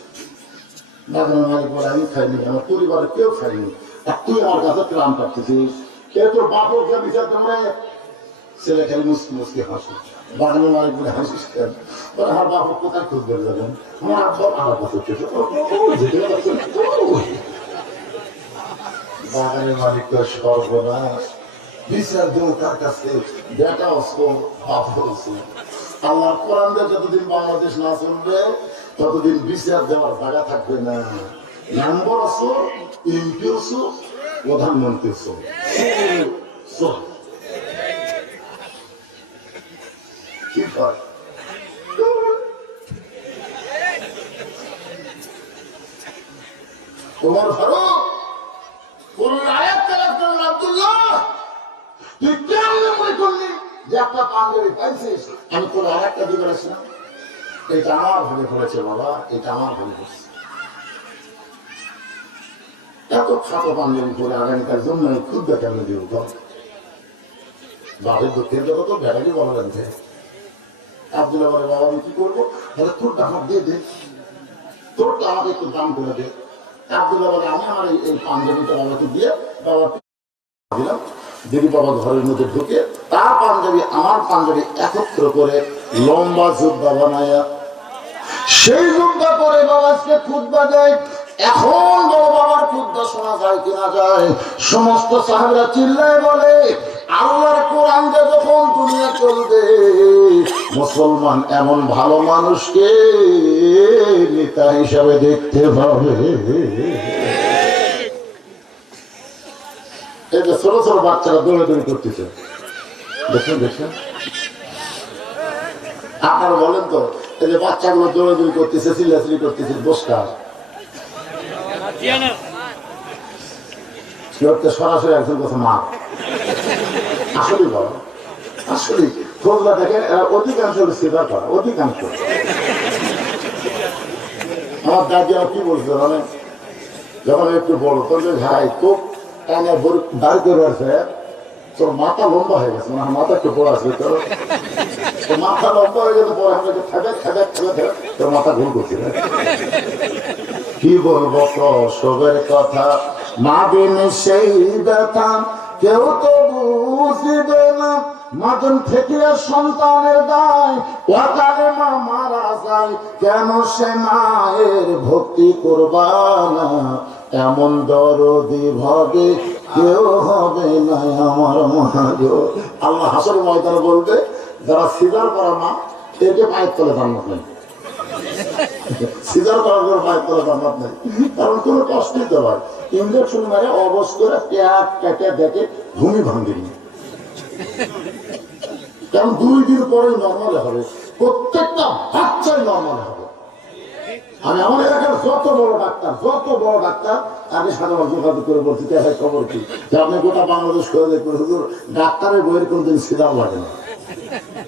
বাগানের মালিক বলে আমি খাইনি, আমার পরিবারের কেউ খাইনি, আর তুই আমার কাছে তুই আম পাকতেছিস, কে তোর বাপকে বিচার তোমরা? ছেলে খালি মুসকি মুসকি হাসি। বাগানের মালিক বলে হাসিস কেন? বলে আমার বাপ কোথায় খুঁজ বের যাবেন, আমার আব্বা আমার কাছে বাগানের মালিক তো সর্বনাশ, বিচার দেব তার কাছে, বেটা অস্কর বাপ বলছে। আল্লাহর কোরআন দিয়ে যতদিন বাংলাদেশ না চলবে ততদিন বিচার দেওয়ার জায়গা থাকবে না। নম্বর আছো, এমপি আছো, প্রধানমন্ত্রী আছো, কি হয় তোমার ফারুক কোন আয়াত তেলাওয়াত করলেন আব্দুল্লাহ, তুই কেমনে মনে করলি যে একটা পাঞ্জাবি পাইছিস আমি তোর আর একটা দিবে না? এটা আমার ভাবে পড়েছে বাবা, এটা আমার ভাবে পড়ছে। এত খাটো পাঞ্জাবি পরে আগামীকার জন্য খুব কেমনে দিব বাবের দুঃখের কথা তো বেড়াকে বলা লাগছে। আব্দুল্লাহ বলে বাবা আমি কি করবো? তাহলে তোরটা আমার দিয়ে দে, তোরটা আমাকে একটু দাম করে দে। আব্দুল্লাহ বলে আমি আমার এই পাঞ্জাবিটা বাবাকে দিয়ে বাবা দিলাম। দিদি বাবা ঘরের মধ্যে ঢুকে তার পাঞ্জাবি আমার পাঞ্জাবি একত্র করে লম্বা জুব্বা বানায়া সেই জুব্বা পরে বাবাকে খুতবা দেয়। এখন বড় বাবার খুতবা শোনা যায় কিনা যায়? সমস্ত সাহাবীরা চিল্লায় বলে আল্লাহর কোরআন দিয়ে যখন দুনিয়া চলবে মুসলমান এমন ভালো মানুষকে নেতা হিসাবে দেখতে পাবে। এই যে ছোট ছোট বাচ্চারা দৌড়াদৌড়ি করতেছে, দেখুন দেখুন আপনারা বলেন তো, এই যে বাচ্চাগুলো দৌড়াদৌড়ি করতেছে, চিল্লাচিল্লি করতেছে, দোষকার সরাসরি একজন কথা মা আসলে বলো, আসলে খোঁজলা দেখে অধিকাংশ স্বীকার করা, অধিকাংশ। আমার দাদি আমার কি বলছে মানে যখন একটু বড় তোর ভাই খুব টানে দাঁড় করে আছে, তোর মাথা লম্বা হয়ে গেছে, মানে মাথা একটু বড় আছে, তোর মাথা লম্বা হয়ে গেলে পরে আমাকে খেবে খেবে খেবে তোর মাথা ভুল করছি। কি বলবো সবের কথা, মা বিন সেই ব্যথা কেউ তো বুঝিবে না, মাজন থেকে সন্তানের দায় ওয়াকারে মা মারা যায়, কেন সে মায়ের ভক্তি করবা না? এমন দরদি ভাবে কেউ হবে না আমার মা গো। আল্লাহ হাসর ময়দানে বলবে যারা সিজার করা মা একে পায়ের তলে জান্নাত নেই, সিজার করার পর পায়ের তলে জান্নাত নেই, কারণ কোনো কষ্ট দিতে হয়। ইঞ্জেকশন মারে অবশ করে পেট কেটে দেখে ভূমি ভাঙেনি, কারণ 2 দিন পরে নর্মাল হবে, প্রত্যেকটা বাচ্চাই নর্মাল হবে। আমি আমার এলাকার যত বড় ডাক্তার তাকে সাথে যোগাযোগ করে বলছি খবর কি আপনি গোটা বাংলাদেশ করে দেখবেন হুজুর ডাক্তারের বইয়ের কোনদিন সিলার লাগে না,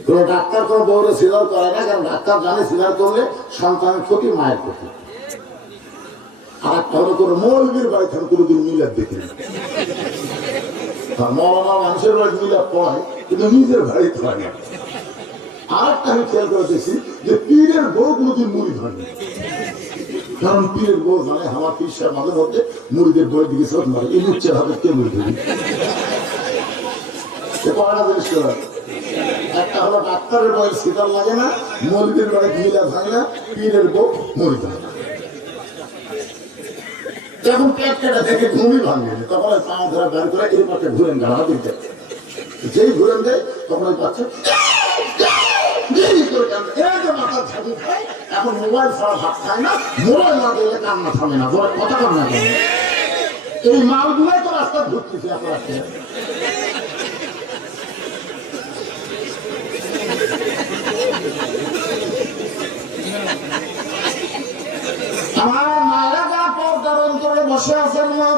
কোনো ডাক্তার কোনো বউরে সিলার করে না, কারণ ডাক্তার জানে সিলার করলে সন্তানের ক্ষতি, মায়ের ক্ষতি। আর একটা হলো কোনো মৌলবীর বাড়ি থেকে কোনোদিন মিলাদ দেখিনি, মৌলানা মানুষের বাড়ি মিলাদ পড়ায় কিন্তু নিজের বাড়িতে হয় না। আর একটা আমি খেয়াল করে দেখছি যে পীরের বউ কোনোদিন মুড়ি ধরেনি, কারণ পীরের বউ জানে আমার পীর সাহেব মাঝে মধ্যে মুড়িদের বইয়ের দিকে চোখ মারে, এই লুচ্ছের হাতে কে মুড়ি ধরি। কয়টা জিনিস করা, একটা হলো ডাক্তারের বইয়ের সিটার লাগে না, মৌলবীর বাড়ি মিলাদ হয় না, পীরের বউ মুড়ি ধরে। যখন পেট কেটে দেখে ঘুমই ভাঙে, তখন ওই পা ধরা বের করে এই পাশে ঘুরেন গাড়া দিতে, যেই ঘুরেন দেয় তখন ওই বাচ্চা মাথার ঝাঁকি খায়। এখন মোবাইল ছাড়া ভাত খায় না, মোবাইল না দিলে কান্না থামে না, কথা কর না। এই মালগুলাই তোরা রাস্তা ঘুরতেছি আপনার আমার মায়েরা যা পর্দার অন্তরে বসে আছেন না,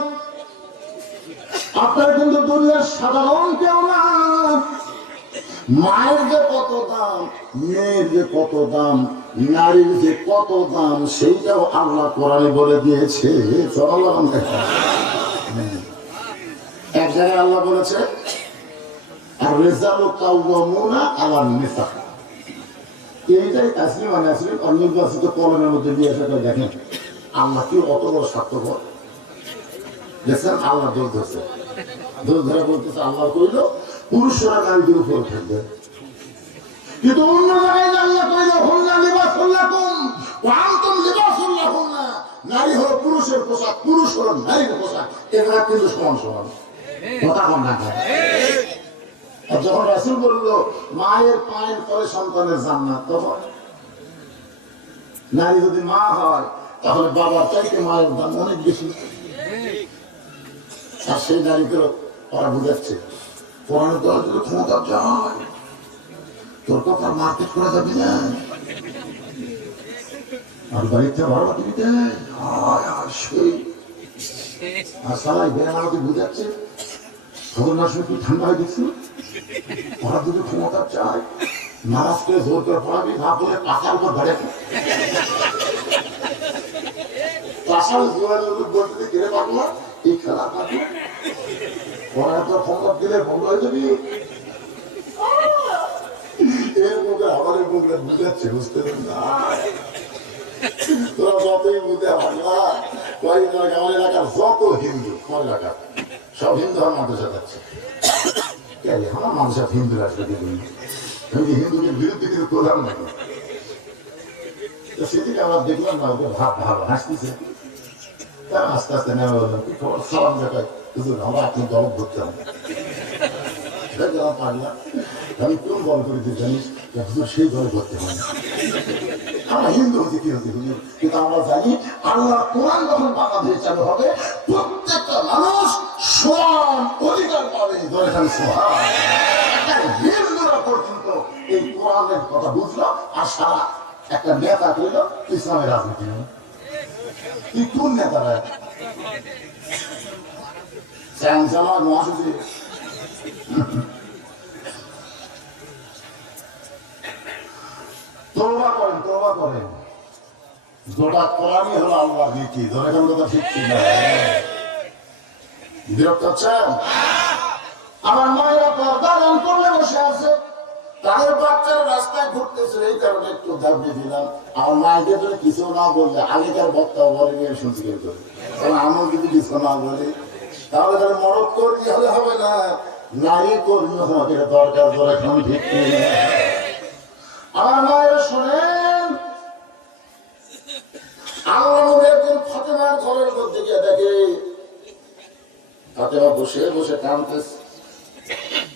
আপনার কিন্তু দুনিয়ার সাধারণ কেউ না। মায়ের যে কত দাম, মেয়ের যে কত দাম, নারীর যে কত দাম, সেইটাও আল্লাহ কোরআনে বলে দিয়েছে। এক জায়গায় আল্লাহ বলেছে আর রেজালু কাওয়ামুনা আলা নিসা। এইটাই তাসলিম মানে আসলে অনির্বাচিত কলমের মধ্যে দিয়ে এসে দেখেন আল্লাহ কি অত বড় স্বার্থপর। দেখছেন আল্লাহ দোষ ধরছে, দোষ ধরে বলতেছে আল্লাহ কইল পুরুষরা নারীদের উপর থাকবে, কিন্তু অন্য জায়গায় আল্লাহ কইল হুন্না লিবাসুল লাকুম ওয়া আনতুম লিবাসুল লাহুন্না। নারী হলো পুরুষের পোশাক, পুরুষ হলো নারীর পোশাক, এরা কিন্তু সমান সমান। কথা কম না আর যখন রাসূল বলল মায়ের পায়ের তলে সন্তানের জান্নাত, তখন নারী যদি মা হয় তাহলে বাবার চাইতে মায়ের দাম অনেক বেশি। আর সেই নারীকে ওরা বুঝাচ্ছে কোরআনের দল যদি ক্ষমতা যায় তোর কথা মার্কেট করা যাবে না, আর বাড়িতে ভাড়া দিতে আর সবাই বেড়াতে বুঝাচ্ছে খবর না শুনে তুই ঠান্ডা হয়ে গেছিল। ওরা যদি ক্ষমতা চায় নারাজকে জোর করে পড়াবি, না বলে পাশার উপর ধরে পাশার জোয়ারের বলতে কেড়ে পাবো এই খেলা পাবো। ওরা তো ক্ষমতা দিলে বন্ধ হয়ে যাবি। এর মুখে আমাদের মুখে বুঝাচ্ছে, বুঝতে না তোরা যতই বুঝে ভাবলা কয়েকদিন আগে আমার এলাকার যত হিন্দু, আমার এলাকার সব হিন্দু আমার মাদ্রাসা যাচ্ছে। আমার মানুষের হিন্দু আসবে আমি হিন্দুদের বিরুদ্ধে কিছু করলাম না, সেদিকে আমরা দেখলাম না ওদের ভাব ভালো হাসতেছে। তারা আস্তে আস্তে নেওয়া হলো কি খবর সালাম দেখায় আমরা আপনি দল ধরতে হবে পারলাম। আমি কোন দল করে দিতে জানিস সেই দলে করতে হয় না। আমরা হিন্দু হতে কি হতে হুজুর, কিন্তু আমরা জানি আল্লাহ কোরআন যখন বাংলাদেশে চালু হবে প্রত্যেকটা মানুষ সমান অধিকার পাবে। হিন্দুরা পর্যন্ত এই কোরআনের কথা বুঝলো আর সারা একটা নেতা করল ইসলামের রাজনীতি নেই। তুই কোন নেতারা মহাসচিব তওবা করেন, তওবা করেন। গোটা কোরআনই হলো আল্লাহর নীতি। ধরে কোন কথা ঠিক ছিল বিরক্ত হচ্ছেন? আমার মায়েরা পর্দার অন্তরে বসে আছে, তাদের বাচ্চারা রাস্তায় ঘুরতেছে, এই কারণে একটু দাবি দিলাম। আমার মায়েদের জন্য কিছু না বললে আগেকার বক্তা বলে নিয়ে শুনছি কেউ করে, কারণ আমিও যদি কিছু না বলি তাহলে তাহলে মরদ কর্মী হলে হবে না, নারী কর্মী হওয়া এটা দরকার। ধরে এখন ঠিক আমার মায়েরা শোনেন, আল্লাহ নবী একদিন ফাতেমার ঘরের মধ্যে গিয়ে দেখে ফাতেমা বসে বসে কাঁদতেছে।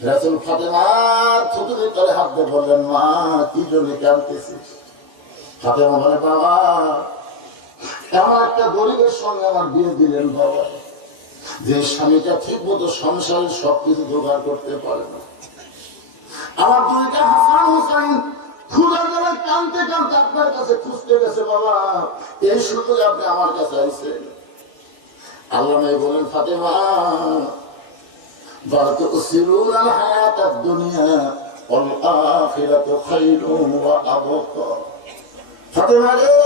রাসূল ফাতেমার থুতুর তলে হাত দিয়ে বললেন, মা কি জন্য কাঁদতেছিস? ফাতেমা বলে, বাবা এমন একটা গরিবের সঙ্গে আমার বিয়ে দিলেন বাবা, যে স্বামীটা ঠিক মতো সংসারের সবকিছু জোগাড় করতে পারে না। আমার দুইটা হাসান হুসাইন ক্ষুধার জ্বালায় কাঁদতে কাঁদতে আপনার কাছে খুঁজতে গেছে বাবা, এই সুযোগ আপনি আমার কাছে আইছেন। আল্লাহ নবী বলেন, ফাতেমা বাল তুসিরুনা আল হায়াতাদ দুনিয়া ওয়াল আখিরাতু খায়রুন ওয়া আবকা। ফাতেমা রে,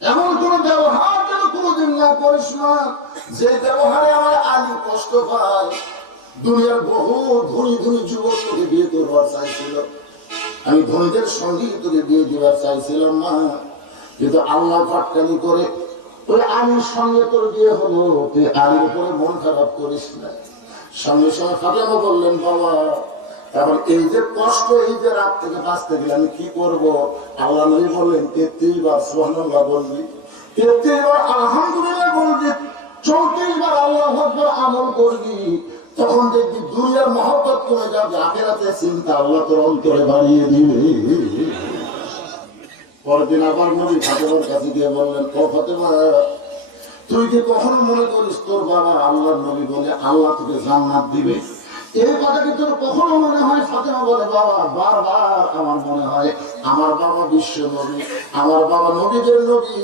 এমন কোন ব্যবহার যেন কোনদিন না করিস না যে ব্যবহারে আমার আলী কষ্ট পায়। দুনিয়ার বহু ধনী ধনী যুবক তোকে বিয়ে করবার চাইছিল, আমি ধনীদের সঙ্গে তোকে বিয়ে দেওয়ার চাইছিলাম না, কিন্তু আল্লাহ ফাটকানি করে ওই আলীর সঙ্গে তোর বিয়ে হলো। তুই আলীর উপরে মন খারাপ করিস না। সঙ্গে সঙ্গে ফাতেমা বললেন, বাবা এখন এই যে কষ্ট, এই যে রাত থেকে বাঁচতে গেলে আমি কি করবো? আল্লাহ নবী বললেন 33 বার সুবহানাল্লাহ বলবি, 33 বার আলহামদুলিল্লাহ বলবি, 34 বার আল্লাহু আকবার আমল করবি, তখন দেখবি দুনিয়ার মহব্বত কমে যাবে, আখিরাতের চিন্তা আল্লাহ তোর অন্তরে বাড়িয়ে দিবে। পরের দিন আবার নবী ফাতেমার কাছে গিয়ে বললেন, ও ফাতেমা তুই কি কখনো মনে করিস তোর বাবা আল্লাহর নবী বলে আল্লাহ তোকে জান্নাত দিবে? এই কথা কি তোর কখনো মনে হয়? ফাতেমা বলে বাবা, বারবার আমার মনে হয় আমার বাবা বিশ্ব নবী, আমার বাবা নবীদের নবী,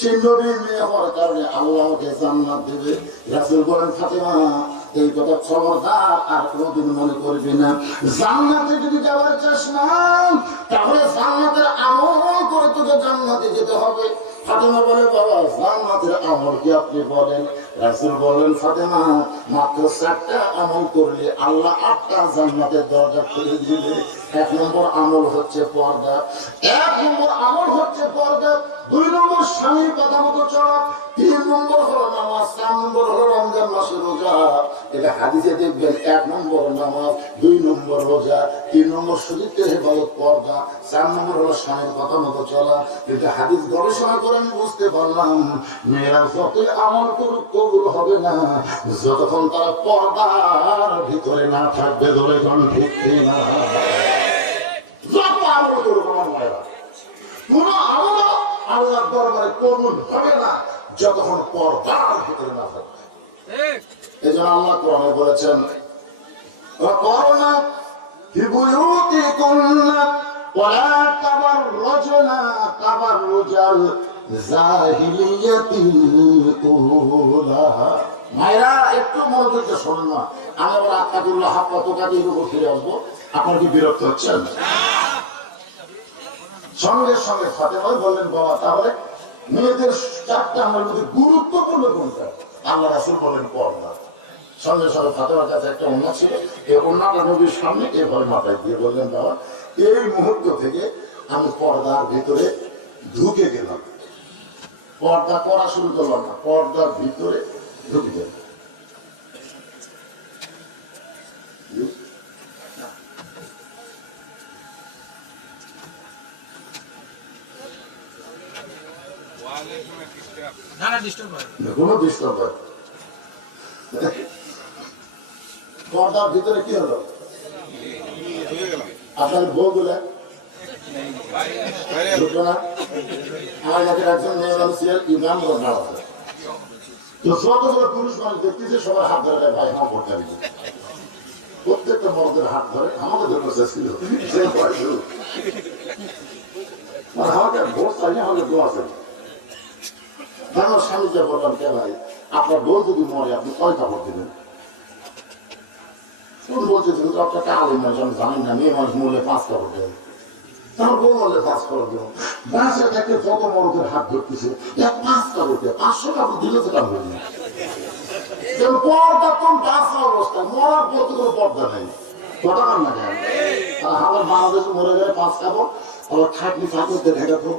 সেই নবীর মেয়ে হওয়ার কারণে আল্লাহ ওকে জান্নাত দেবে। রাসূল বলেন ফাতেমা এই কথা খবরদার আর কোনদিন মনে করবি না। জান্নাতে যদি যাওয়ার চাস না, তাহলে জান্নাতের আমল করে তোকে জান্নাতে যেতে হবে। ফাতেমা বলে বাবা জান্নাতের আমল কি আপনি বলেন? রাসূল বলেন ফাতেমা মাত্র 4টা আমল করলে আল্লাহ 8টা জান্নাতের দরজা খুলে দিবে। 1 নম্বর আমল হচ্ছে পর্দা, 1 নম্বর আমল হচ্ছে পর্দা, 2 নম্বর স্বামীর কথা মতো চলা, 3 নম্বর হলো নামাজ, 4 নম্বর হলো রমজান মাসের রোজা। এটা হাদিসে দেখবেন 1 নম্বর নামাজ, 2 নম্বর রোজা, 3 নম্বর শরীরের হেফাজত পর্দা, 4 নম্বর হলো স্বামীর কথা মতো চলা। এটা হাদিস গবেষণা করে আমি বুঝতে পারলাম মেয়েরা যতই আমল করুক কবুল হবে না যতক্ষণ তারা পর্দার ভিতরে না থাকবে। ধরে কোন ঠিক না, যত আমল করুক আমার মায়েরা, কোন আমল আল্লাহর দরবারে কবুল হবে না যতক্ষণ পর্দার ভিতরে না থাকবে। এই জন্য আল্লাহ কোরআনে বলেছেন وقرن في بيوتكن ولا تبرجن تبرج الجاهلية الأولى। মায়েরা একটু মনোযোগ দিয়ে শোনেন না, আমি আবার আকাদুল্লাহ হাফাতুকাদির উপর ফিরে আসবো। আপনার কি বিরক্ত হচ্ছেন? সঙ্গে সঙ্গে ফাতেমা বললেন বাবা তাহলে মেয়েদের 4টা আমলের মধ্যে গুরুত্বপূর্ণ কোনটা? আল্লাহ রাসূল বলেন পর্দা। সঙ্গে সঙ্গে ফাতেমার কাছে একটা ওড়না ছিল, এই ওড়নাটা নবীর সামনে এভাবে মাথায় দিয়ে বললেন বাবা এই মুহূর্ত থেকে আমি পর্দার ভিতরে ঢুকে গেলাম। পর্দা করা শুরু করলাম না, পর্দার ভিতরে ঢুকে গেলাম। কোনো ডিস্টার্ব হয় পর্দার ভিতরে কি হলো? আপনার বউ বলে আমার কাছে একজন মেয়ে মানুষ ইমাম নাম আছে, তো যতগুলো পুরুষ মানুষ দেখতেছে সবার হাত ধরে ভাই আমার পড়তে দিচ্ছে, প্রত্যেকটা মরদের হাত ধরে আমাকে ধরে ছিল মানে আমাকে ভোট চাই না, আমাকে দোয়া চাই। আমার স্বামীকে বললাম কে ভাই আপনার বউ যদি মরে আপনি কয় কাপড় দেবেন? বলছে আপনাকে আলিম মানুষ আমি জানি না, মেয়ে মানুষ মরলে 5 কাপড় দেবে, আমার বউ মরলে 5 কাপড় দেবো। বাসে থেকে যত মরদের হাত ধরতেছে 5 কাপড় দেবে, 500 কাপড় দিলে তো কাম হয়ে যায়। পর্দা কোন বাসা অবস্থা, মরার পর তো কোনো পর্দা নেই, কথা কান না কেন? আমার বাংলাদেশে মরে গেলে 5 কাপড়, আবার খাটনি ফাঁকতে ঢেকা তো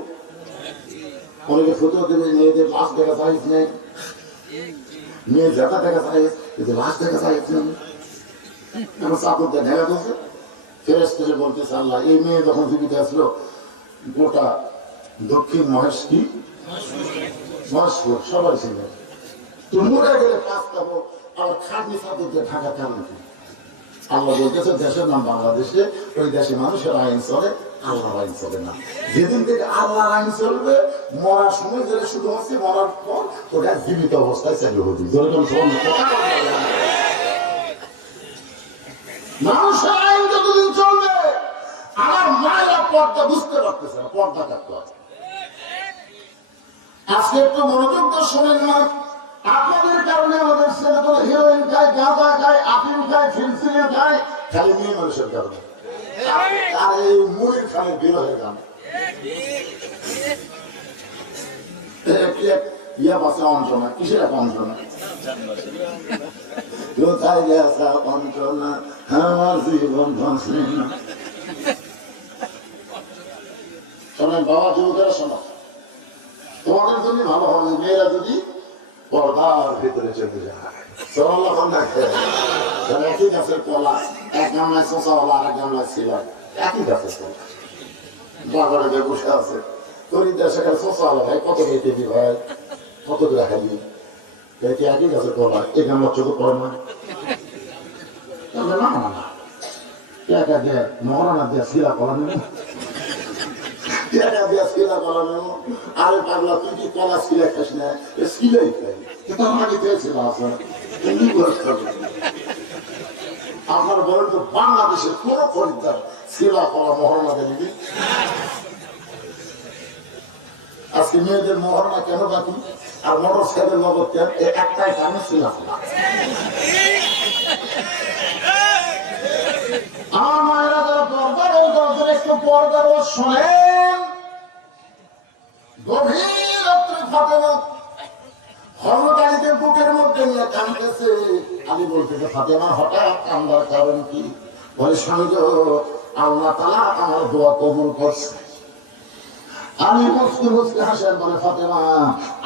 অনেকে ফটো দেবে মেয়েদের লাশ দেখা চাইছ নেই, মেয়ে জেতা দেখা চাইছ কিন্তু লাশ দেখা চাইছ নেই, আমার চাকর দিয়ে ঢেকা দিয়েছে। ফেরেশতারা বলতেছে আল্লাহ এই মেয়ে যখন জীবিত আসলো গোটা দক্ষিণ মহেশ কি মহেশপুর সবাই ছিল, তো মরে গেলে 5 কাপড় আবার খাটনি চাকর দিয়ে ঢাকা কেমন কি? আল্লাহ বলতেছে দেশের নাম বাংলাদেশে, ওই দেশে মানুষের আইন চলে, আল্লাহর আইন চলে না। যেদিন থেকে আল্লাহর আইন চলবে মরার সময় যেটা শুধু হচ্ছে মরার পর ওটা জীবিত অবস্থায় চালু হবে। মানুষের আইন যতদিন চলবে আমার মায়েরা পর্দা বুঝতে পারতেছে না, পর্দা কাটতে হয়। আজকে একটু মনোযোগ দিয়ে শোনেন না, আপনাদের কারণে আমাদের ছেলেগুলো হিরোইন খায়, গাঁজা খায়, আফিম খায়, ফিনসিলিন খায়, খালি মেয়ে মানুষের কারণে। আর এই মুড়ির খানে বের হয়ে যান ইয়া বাসা অঞ্চনা, কিসের এক অঞ্চনা? কোথায় গেছে অঞ্চনা আমার জীবন ভাসে না। শোনেন বাবা যুবকেরা শোনো, তোমাদের জন্য ভালো হবে মেয়েরা যদি পর্দার ভিতরে চলে যায়। একই গাছের কলা, এক গামলায় শোষাওয়ালা আর এক গামলায় ছিলাম, একই গাছের কলা বাগানে যে বসে আছে সেখানে শোষাওয়ালা ভাই কত খেতে দি ভাই কত করে খাবি, একই গাছের কলা এই গামলার চোখে পড়ে না না না মহারানা দিয়া শিলা কলা নেই, দিয়া শিলা করানো। আরে পাগলা, তুই কি কলা সিলাই খাস না? সিলাই খাই, তার আগে পেয়েছিল আসা। আপনারা বলেন তো, বাংলাদেশের কোন খরিদ্দার সিলা কলা মহরণা দেবে? আজকে মেয়েদের মহরণা কেন বাকি আর মোটর সাইকেল নগদ কেন? একটাই কারণ ছিল। আমার মায়েরা যারা পর্দার তাদের একটু পর্দার শোনেন। গভীর রাত্রে ফাতেমা হযরত আলীকে বুকের মধ্যে নিয়ে কাঁদতেছে। আলী বলতেছে, ফাতেমা হঠাৎ কান্দার কারণ কি? বলে, স্বামী গো, আল্লাহ তাআলা আমার দোয়া কবুল করছে। আমি মুসকে মুসকে হাসেন, বলে, ফাতেমা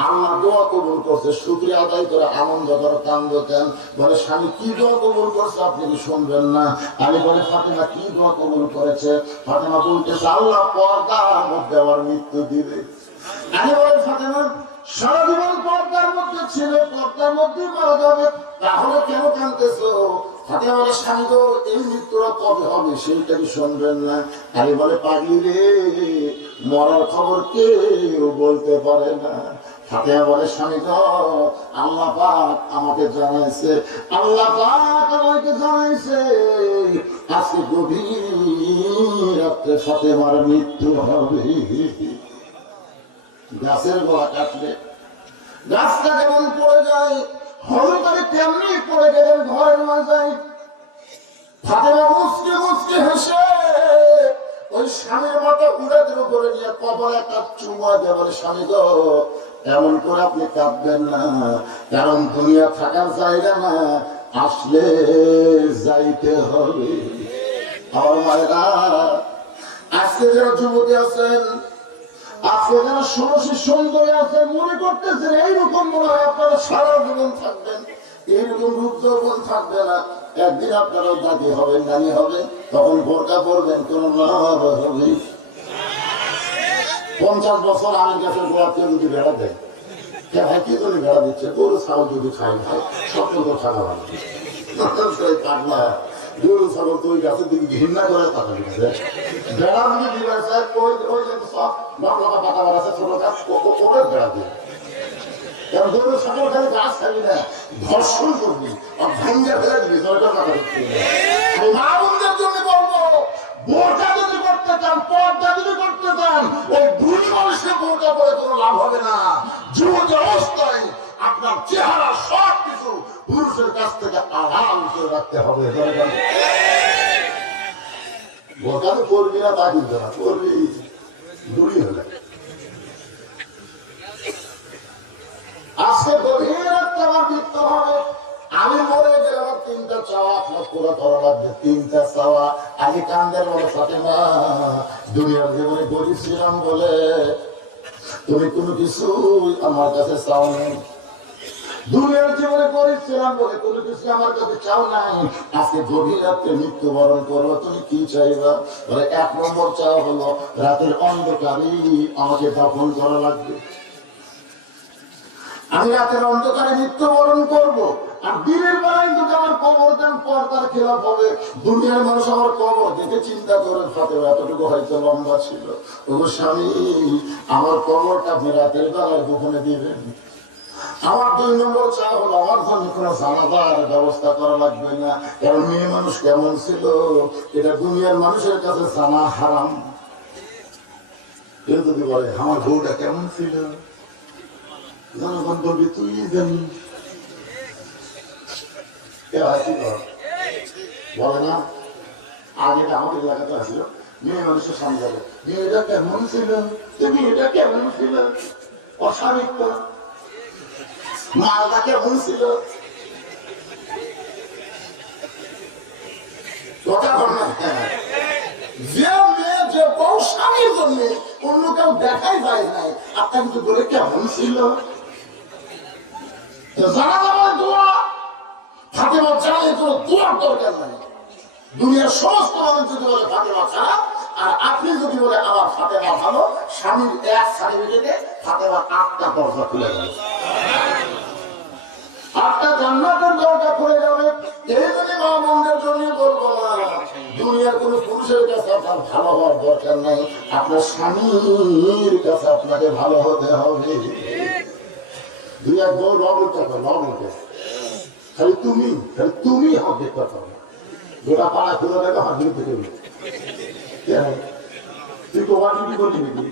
আল্লাহ দোয়া কবুল করছে, শুকরিয়া আদায় করে আনন্দ করো, কান্দো কেন? বলে, স্বামী কি দোয়া কবুল করছে আপনি কি শুনবেন না? আমি বলে, ফাতেমা কি দোয়া কবুল করেছে? ফাতেমা বলতেছে, আল্লাহ পর্দার মধ্যে আমার মৃত্যু দিবে। আমি বলে, ফাতেমা সারা জীবন পর্দার মধ্যে ছিল, পর্দার মধ্যে মারা যাবে, তাহলে কেন কাঁদতেছো? ফাতেমা বলে, স্বামী তো এই মৃত্যুটা কবে হবে সেইটা কি শুনবেন না? আলী বলে, পাগলি রে, মরার খবর কেউ বলতে পারে না। ফাতেমা বলে, স্বামী তো আল্লাহ পাক আমাকে জানাইছে, আল্লাহ পাক আমাকে জানাইছে আজকে গভীর রাত্রে ফাতেমার মৃত্যু হবে। গাছের গোড়া কাটলে গাছটা যেমন পড়ে যায়, হলুদ করে তেমনি পড়ে গেলেন ঘরের মাঝে। ফাতেমা মুসকে মুসকে হেসে ওই স্বামীর মাথা উড়াদের উপরে নিয়ে কবর একটা চুমা দিয়ে বলে, স্বামী গো, এমন করে আপনি কাঁদবেন না, কারণ দুনিয়া থাকার জায়গা না, আসলে যাইতে হবে। আমার মায়েরা, আজকে যারা যুবতী আছেন, আজকে যারা ষোড়শী সুন্দরী আছেন, মনে করতেছেন এইরকম মনে হয় আপনারা সারা জীবন থাকবেন, এইরকম রূপ যৌবন থাকবে না। একদিন আপনারা দাদি হবেন, নানি হবেন, তখন বোরকা পরবেন, কোন লাভ হবে? 50 বছর আমের গাছের গোড়া কেউ যদি বেড়া দেয়, কি করে বেড়া দিচ্ছে? গরু ছাগল যদি খাই খায়, স্বপ্ন তো থাকা ভালো। পাগলা গরু ছাগল তো ওই গাছের দিকে ঘৃণা করে থাকা দিচ্ছে। বেড়া যদি দিবে চায়, ওই যে সব লকা পাতা বাড়াচ্ছে ছোট গাছ, ওদের বেড়া দিয়ে। কারণ গরু ছাগল খালি গাছ খাবি না, ধর্ষণ করবি আর ভাঙ্গা ফেলে দিবি। আমি মা বোনদের জন্য বলবো, বোরকা যদি করতে চান, পর্দা যদি করতে চান, ওই দুই মানুষকে বোরকা করে কোনো লাভ হবে না। যুবতী অবস্থায় আপনার চেহারা সব কিছু পুরুষের কাছ থেকে আড়াল করে রাখতে হবে। বোরকা তো করবি না তা কিন্তু না, করবি দূরই হলে। আজকে গভীর রাত্রে আমার মৃত্যু হবে, আমি মরে গেলে আমার 3টা চাওয়া আপনার পুরো করা লাগবে। 3টা চাওয়া। আমি কান্দের বলে, ফাতেমা দুনিয়ার জীবনে গরিব ছিলাম বলে তুমি কোনো কিছু আমার কাছে চাও নাই। দুনিয়ার জীবনে গরিব ছিলাম বলে কোনো কিছু আমার কাছে চাও নাই। আজকে গভীর রাত্রে মৃত্যুবরণ করবো, তুমি কি চাইবা? বলে, 1 নম্বর চাওয়া হলো রাতের অন্ধকারেই আমাকে দাফন করা লাগবে। আমি রাতের অন্ধকারে মৃত্যুবরণ করবো, আর দিনের বেলায় কিন্তু আমার কবর দেন পর্দার খেলাফ হবে। দুনিয়ার মানুষ আমার কবর দেখে চিন্তা করে, ফাতেমা এতটুকু হয়তো লম্বা ছিল, তবু স্বামী আমার কবরটা আপনি রাতের বেলায় গোপনে দিবেন। আমার 2 নম্বর চা হলো আমার জন্য কোনো জানাজার ব্যবস্থা করা লাগবে না, কারণ মেয়ে মানুষ কেমন ছিল এটা দুনিয়ার মানুষের কাছে জানা হারাম। কেউ যদি বলে আমার বউটা কেমন ছিল, জনগণ বলবি তুই জানিস। বলে না, আগে আমাদের এলাকাতে আসছিল, মেয়ে মানুষের সামনে যাবে, মেয়েটা কেমন ছিল, মেয়েটা কেমন ছিল, অস্বাভাবিক তো, মালটা কেমন ছিল। কথা বল না, যে মেয়ে যে বউ স্বামীর জন্য অন্য কেউ দেখাই যায় নাই, আপনার কিন্তু বলে কেমন ছিল। জানা যাবে দোয়া, ফাতেমা চাইলে কোনো দোয়ার দরকার নাই। দুনিয়ার সমস্ত মানুষ যদি বলে ফাতেমা খারাপ, আর আপনি যদি বলে আমার ফাতেমা ভালো, স্বামীর এক সার্টিফিকেটে ফাতেমার 8টা দরজা খুলে যাবে, 8টা জান্নাতের দরজা খুলে যাবে। এই জন্য মা বোনদের জন্য বলবো না, দুনিয়ার কোন পুরুষের কাছে আপনার ভালো হওয়ার দরকার নাই, আপনার স্বামীর কাছে আপনাকে ভালো হতে হবে। দুই এক বউ লবণটা লবণকে খালি তুমি হবে কথা, গোটা পাড়া খুলে দেবে হাত দিতে দেবে। তুই তোমার কি করবি নাকি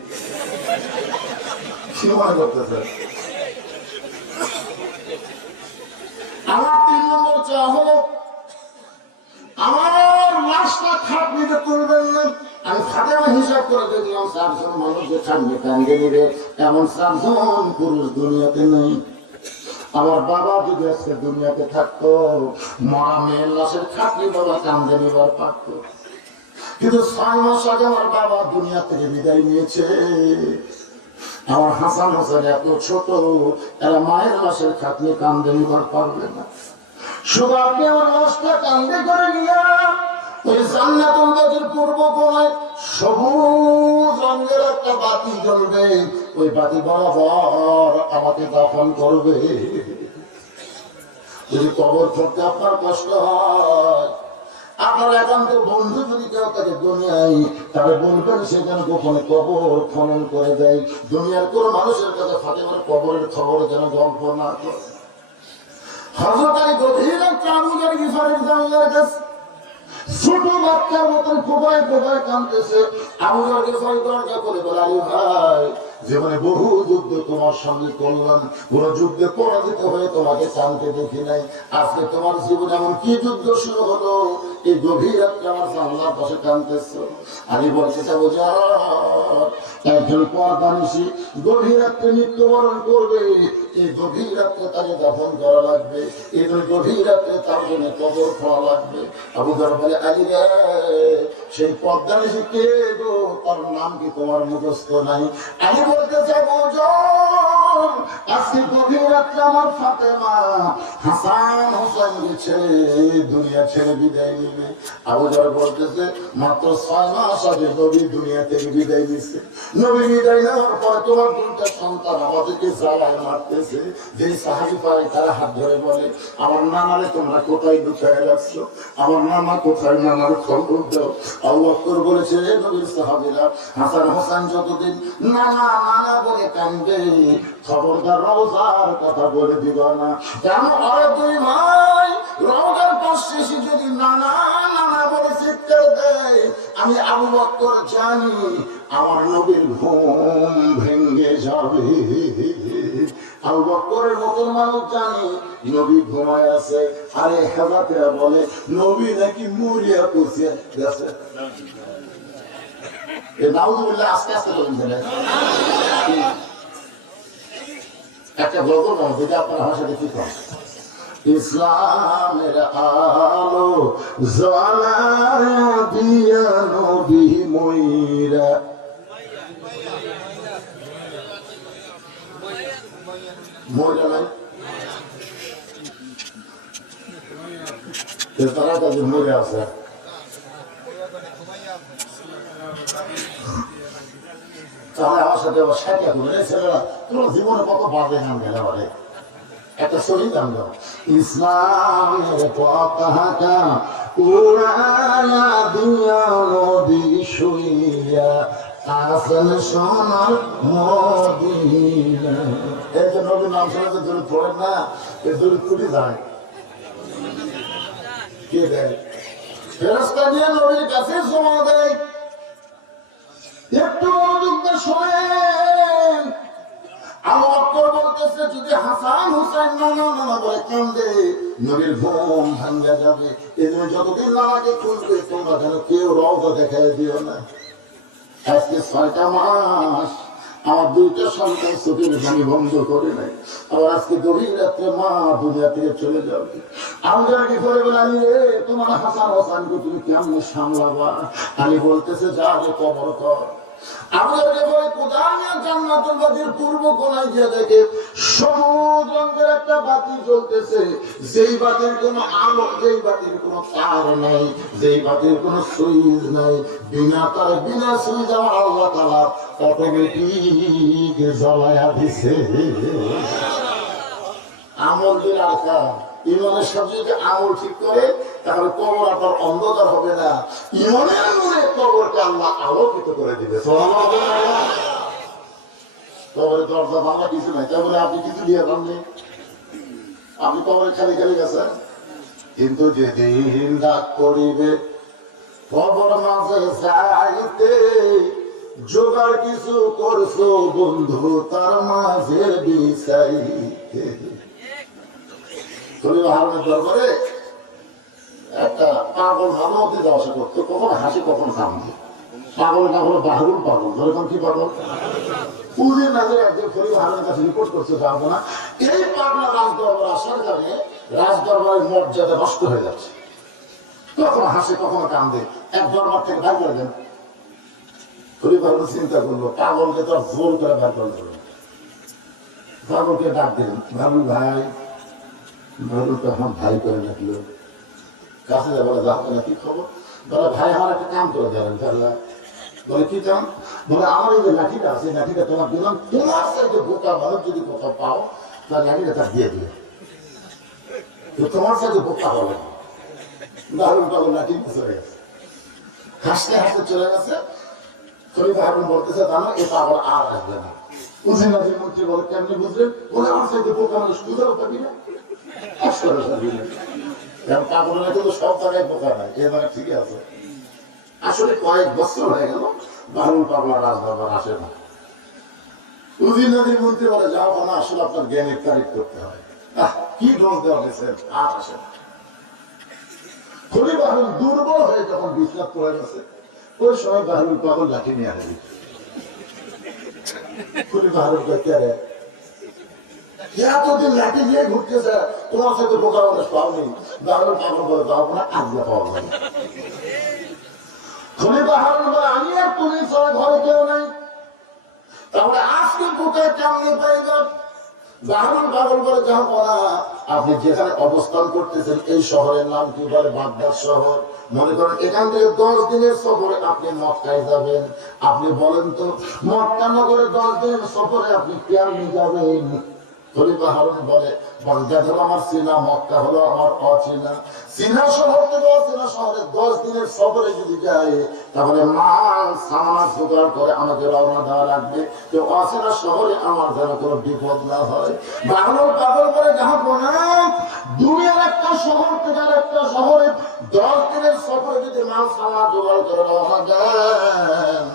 সিনেমা করতেছে। আমার 3 নম্বর চাওয়া হলো আমার লাশটা খাট নিতে তুলবেন না। আমি খাটের হিসাব করে দেখলাম 4 জন মানুষ যে খাটনি কান্দে নিবে এমন 4 জন পুরুষ দুনিয়াতে নেই। আমার বাবা যদি আজকে দুনিয়াতে থাকতো, মরা মেয়ের লাশের খাটনি বাবা কান্দে নিবার পারত। কিন্তু 6 মাস আগে আমার বাবা দুনিয়া থেকে বিদায় নিয়েছে। আমার হাসান হোসেন এত ছোট, এরা মায়ের লাশের খাটনি কান্দে নিবার পারবে না। শুধু আপনি আমার লাশটা কান্দে করে নিয়ে ওই জান্নাতুল বাতির পূর্ব কোণায় সবুজ রঙের একটা বাতি জ্বলবে, ওই বাতি বরাবর আমাকে দাফন করবে। যদি কবর করতে আপনার কষ্ট হয়, আপনার একান্ত বন্ধু যদি কেউ তাকে দুনিয়ায়, তাহলে বলবেন সে যেন গোপনে কবর খনন করে দেয়। দুনিয়ার কোন মানুষের কাছে ফাতেমার কবরের খবর যেন গল্প না করে। হযরত আলী গভীর একটা আবুজার গিফারের জানলার কাছে ছোট বাচ্চার মতন কোবায় কোবায় কাঁদতেছে। আবুজার গিফারি দরজা করে বলে, আলী ভাই, জীবনে বহু যুদ্ধ তোমার সঙ্গে করলাম, কোন যুদ্ধে পরাজিত হয়ে তোমাকে কাঁদতে দেখি নাই। আজকে তোমার জীবনে এমন কি যুদ্ধ শুরু হলো, এই গভীর রাত্রে আমার জানলার পাশে কাঁদতেছ? আলী বলছে, একজন পরদানিশী গভীর রাত্রে মৃত্যুবরণ করবে, এই গভীর রাত্রে তাকে দাফন করা লাগবে, এই গভীর রাত্রে তার জন্য কবর খোলা লাগবে। আবু বকর বলে, আলী রে, সেই পরদানিশী কে গো? তার নাম কি তোমার মুখস্থ নাই? আলী বলতেছে, আজকে গভীর রাত্রে আমার ফাতেমা হাসান হোসেনকে ছেড়ে দুনিয়া ছেড়ে বিদায় নিবে। আবু বকর বলতেছে, মাত্র 6 মাস আগে নবী দুনিয়া থেকে বিদায় নিচ্ছে। নবী বিদায় নেওয়ার পরে তোমার 2টা সন্তান আমাদেরকে জ্বালায় মারতেছে। যে সাহাবী পায় তারা হাত ধরে বলে, আমার নানারে তোমরা কোথায় লুকায় রাখছো? আমার নানা কোথায়? নানার খবর দাও। আবু বকর বলেছে, নবীর সাহাবীরা, হাসান হোসেন যতদিন নানা নানা বলে কান্দবে, খবরদার রওজার কথা বলে দিব না। কেন? আরে 2 ভাই রওজার পাশে যদি নানা নানা বলে চিৎকার দেয়, আমি আবু বকর জানি আমার নবীর ঘুম ভেঙে যাবে। আবু বকরের মতন মানুষ জানি নবী ঘুমায় আছে। আরে হেজাতেরা বলে নবী নাকি মরিয়া পৌঁছে গেছে। নাউজুবিল্লাহ, আস্তে আস্তে বলছেন। একটা গল্প যেটা আপনার আমার সাথে কি করেন। ইসলামের আলো জ্বালায়া দিয়া নবী মইরা, মইরা নাই তারা কাছে মরে আছে। তাহলে আমার সাথে আবার সাথে করবে ছেলেরা, তোমার জীবনে কত বাজে গান গেলে বলে একটা শরীর গান গাও। ইসলামের পতাকা উড়ায়া দিয়া নবী শুইয়া আসল সোনার মদিনা। এই যে নবীর নাম শুনে তো দূরে পড়েন না, এই দূরে কুটি যায় কে দেয়? ফেরেশতা দিয়ে নবীর কাছে জমা দেয়। একটু মনোযোগ দিয়ে শোনেন। আবু বকর বলতেছে, যদি হাসান হোসেন নানা নানা বলে কান্দে, নবীর ঘুম ভাঙ্গা যাবে। এই জন্য যতদিন নানাকে খুঁজবে তোমরা যেন কেউ রওজা দেখায় দিও না। আজকে 6টা মাস আমার 2টা সন্তান চোখের পানি বন্ধ করে নাই। আবার আজকে গভীর রাত্রে মা দুনিয়া থেকে চলে যাবে। আমাদেরকে করে বলে, আলী রে, তোমার হাসান হোসেনকে তুমি কেমন সামলাবা? আলী বলতেছে, যা রে কবর কর। আমাদেরকে বলে, কোথায়? জান্নাতুল বাতির পূর্ব কোণায় গিয়ে দেখে সবুজ রঙের একটা বাতি জ্বলতেছে। যেই বাতির কোনো আলো, যেই বাতির কোনো তার নাই, যেই বাতির কোনো সুইচ নাই, বিনা তারে বিনা সুইচ আমার আল্লাহ তাআলা অটোমেটিক জ্বলায়া দিছে। আমল দিল আশা ইমানের সাথে যদি আমল ঠিক করে তাহলে কবর আপনার অন্ধকার হবে না, ইমানের নূরে কবরকে আল্লাহ আলোকিত করে দিবে। কবরে দরজা ভাঙা কিছু নাই, তাহলে আপনি কিছু দিয়ে ভাঙলেন, আপনি কবরে খালি খালি গেছেন। কিন্তু যেদিন ডাক করিবে কবর মাঝে যাইতে, জোগাড় কিছু করছো বন্ধু তার মাঝে বিছাইতে। দরবারে একটা পাগল ভাবতে যাওয়া আসা করতো, কখন হাসি কখন কান্দে। পাগল না হলো বাহুল পাগল, ধরেন কি পাগল পুজোর নাজের একজন ফরিদ হারুনের কাছে রিপোর্ট করতে যাবো না, এই পাগলা রাজদরবার আসার কারণে রাজদরবারের মর্যাদা নষ্ট হয়ে যাচ্ছে। কখনো হাসে কখনো কান্দে, এক দরবার থেকে ভাই করে দেন। ফরিদ হারুন চিন্তা করলো পাগলকে তো জোর করে ভাই করে দেবেন। পাগলকে ডাক দিলেন, ভাবুন ভাই, ভাবুন তো আমার ভাই করে ডাকলো, কাছে যাবো যাবো না, কি খবর? বলে ভাই আমার একটা কাম করে দেবেন। তাহলে বলে কি চান? বলে আমার এই যে লাঠিটা আছে, লাঠিটা তোমার দিলাম, তোমার সাথে বোকা মানুষ যদি কোথাও পাও তার লাঠিটা তার দিয়ে দিবে, তোমার সাথে বোকা হবে না। দারুণ পাগল লাঠি চলে গেছে, হাসতে হাসতে চলে গেছে। খলিফা হারুন বলতেছে জানো এ পাগল আর আসবে না। উজি নাজির মন্ত্রী বলে কেমনি বুঝলেন? বলে আমার সাথে বোকা মানুষ খুঁজেও পাবি না, আসলে পাবি না। কারণ পাগল নাকি তো সব জায়গায় বোকা নাই, এ মানে ঠিকই আছে। আসলে কয়েক বছর হয়ে গেল বাহুল পাগলা রাজদরবার আসে না। উজি নাজির মন্ত্রী বলে যাও না, আসলে আপনার জ্ঞানের তারিফ করতে হয়, কি ডোজ দেওয়া গেছে, আর আসে না। খলিফা হারুন দুর্বল হয়ে যখন বিশ্রাম পড়ে গেছে, ওই সময় বাহুল পাগল লাঠি নিয়ে আসবে। খলিফা হারুন কে এতদিন লাঠি নিয়ে ঘুরতেছে, তোমার সাথে বোকা মানুষ পাওনি। বাহুল পাগল বলে যাবো না, আজকে পাওয়া যাবে। খলিফা হারুন বলে আমি আর তুমি ছাড়া ঘরে কেউ নেই, তাহলে আজকে কোথায় কেমনি পাইবেন? বাহুল পাগল বলে যাবো না। আপনি যেখানে অবস্থান করতেছেন এই শহরের নাম কি বলে? বাগদাদ শহর। মনে করেন এখান থেকে 10 দিনের সফরে আপনি মক্কায় যাবেন। আপনি বলেন তো মক্কা নগরে 10 দিনের সফরে আপনি কেমনি যাবেন? খলিফা হারুন বলে বাগদাদ হলো আমার চেনা, মক্কা হলো আমার অচেনা। চীনা শহর থেকে অচেনা শহরে 10 দিনের সফরে যদি যায় তাহলে মাল সামান জোগাড় করে আমাকে রওনা দেওয়া লাগবে। তো অচেনা শহরে আমার যেন কোনো বিপদ না হয়। বাংলা পাগল করে যাবো না, দুনিয়ার একটা শহর থেকে একটা শহরে 10 দিনের সফরে যদি মাল সামান জোগাড় করে রওনা দেন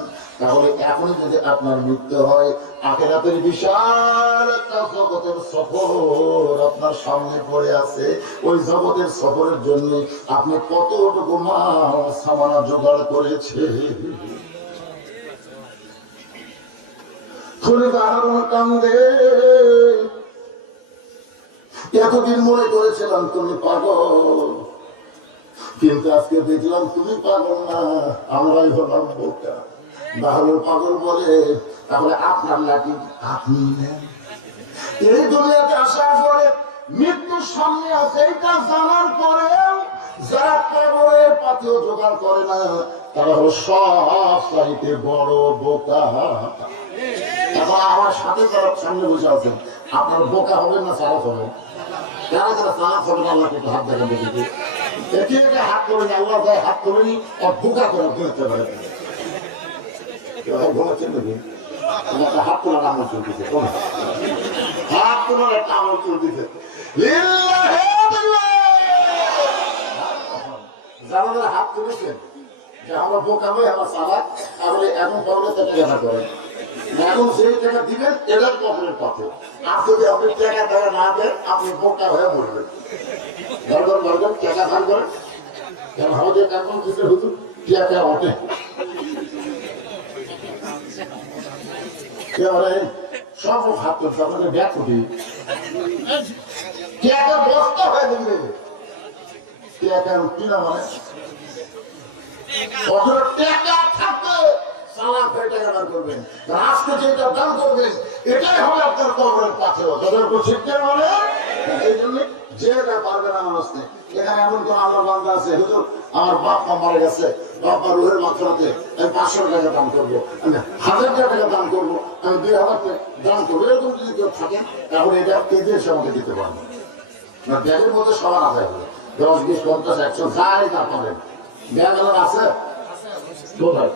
তাহলে এখনই যদি আপনার মৃত্যু হয়, আখিরাতের বিশাল একটা জগতের সফর আপনার সামনে পড়ে আছে। ওই জগতের সফরের জন্য আপনি কতটুকু মাল সামানা জোগাড় করেছে। খলিফা হারুন কান্দে, এতদিন মনে করেছিলাম তুমি পাগল, কিন্তু আজকে দেখলাম তুমি পাগল না, আমরাই হলাম বোকা। বাহুল পাগল বলে তাহলে আপনার লাঠি আপনি নেন। এই দুনিয়াতে আসার পরে মৃত্যুর সামনে আছে এটা জানার পরেও যারা কবরের পাথেও জোগাড় করে না তারা হলো সব চাইতে বড় বোকা। এখন আমার সাথে যারা সামনে বসে আছেন আপনার বোকা হবেন না চালাক হবেন? যারা যারা চালাক হবেন আল্লাহকে একটু হাত দেখান দেখি, একে একে হাত করে নি, আল্লাহ যায় হাত করে নি, আর বোকা করে ধরতে পারে। ঘুমাচ্ছেন নাকি? একটা হাত তোলার আমল চলতেছে, হাত তোলার একটা আমল চলতেছে। যারা হাত তুলেছেন যে আমরা বোকা হয়ে আমার চালাক, তাহলে এখন কবরে টাকা করেন, এখন সেই টাকা দিবেন এটার কবরের পথে। আর যদি আপনি টাকা না দেন আপনি বোকা হয়ে মরবেন। টাকা ধার করেন, আমাদের এখন কিছু হুজুর টাকা ওঠে, সব হাত করছে আপনাদের ব্যাগ উঠি বস্তা হয়ে দেবে। উঠি না মানে টাকা থাকবে সালা করে টাকা দান করবেন, আজকে যেটা দান করবেন এটাই হবে আপনার কবরের পাথর। মানে এই জন্য যে পারবে না মানুষ নেই। এখানে এমন কোন আল্লাহর বান্দা আছে হুজুর আমার বাপ মা মারা গেছে, বাবা রুহের মাত্রাতে আমি 500 টাকা দান করবো, আমি 1000 টাকা দান করবো, আমি 2000 টাকা দান করবো, এরকম যদি কেউ থাকেন তাহলে এটা কেজি এসে আমাকে দিতে পারবো। না ব্যাগের মধ্যে সবার আদায় হবে 10, 20, 50, 100 যাই না পারেন ব্যাগ আছে কোথায়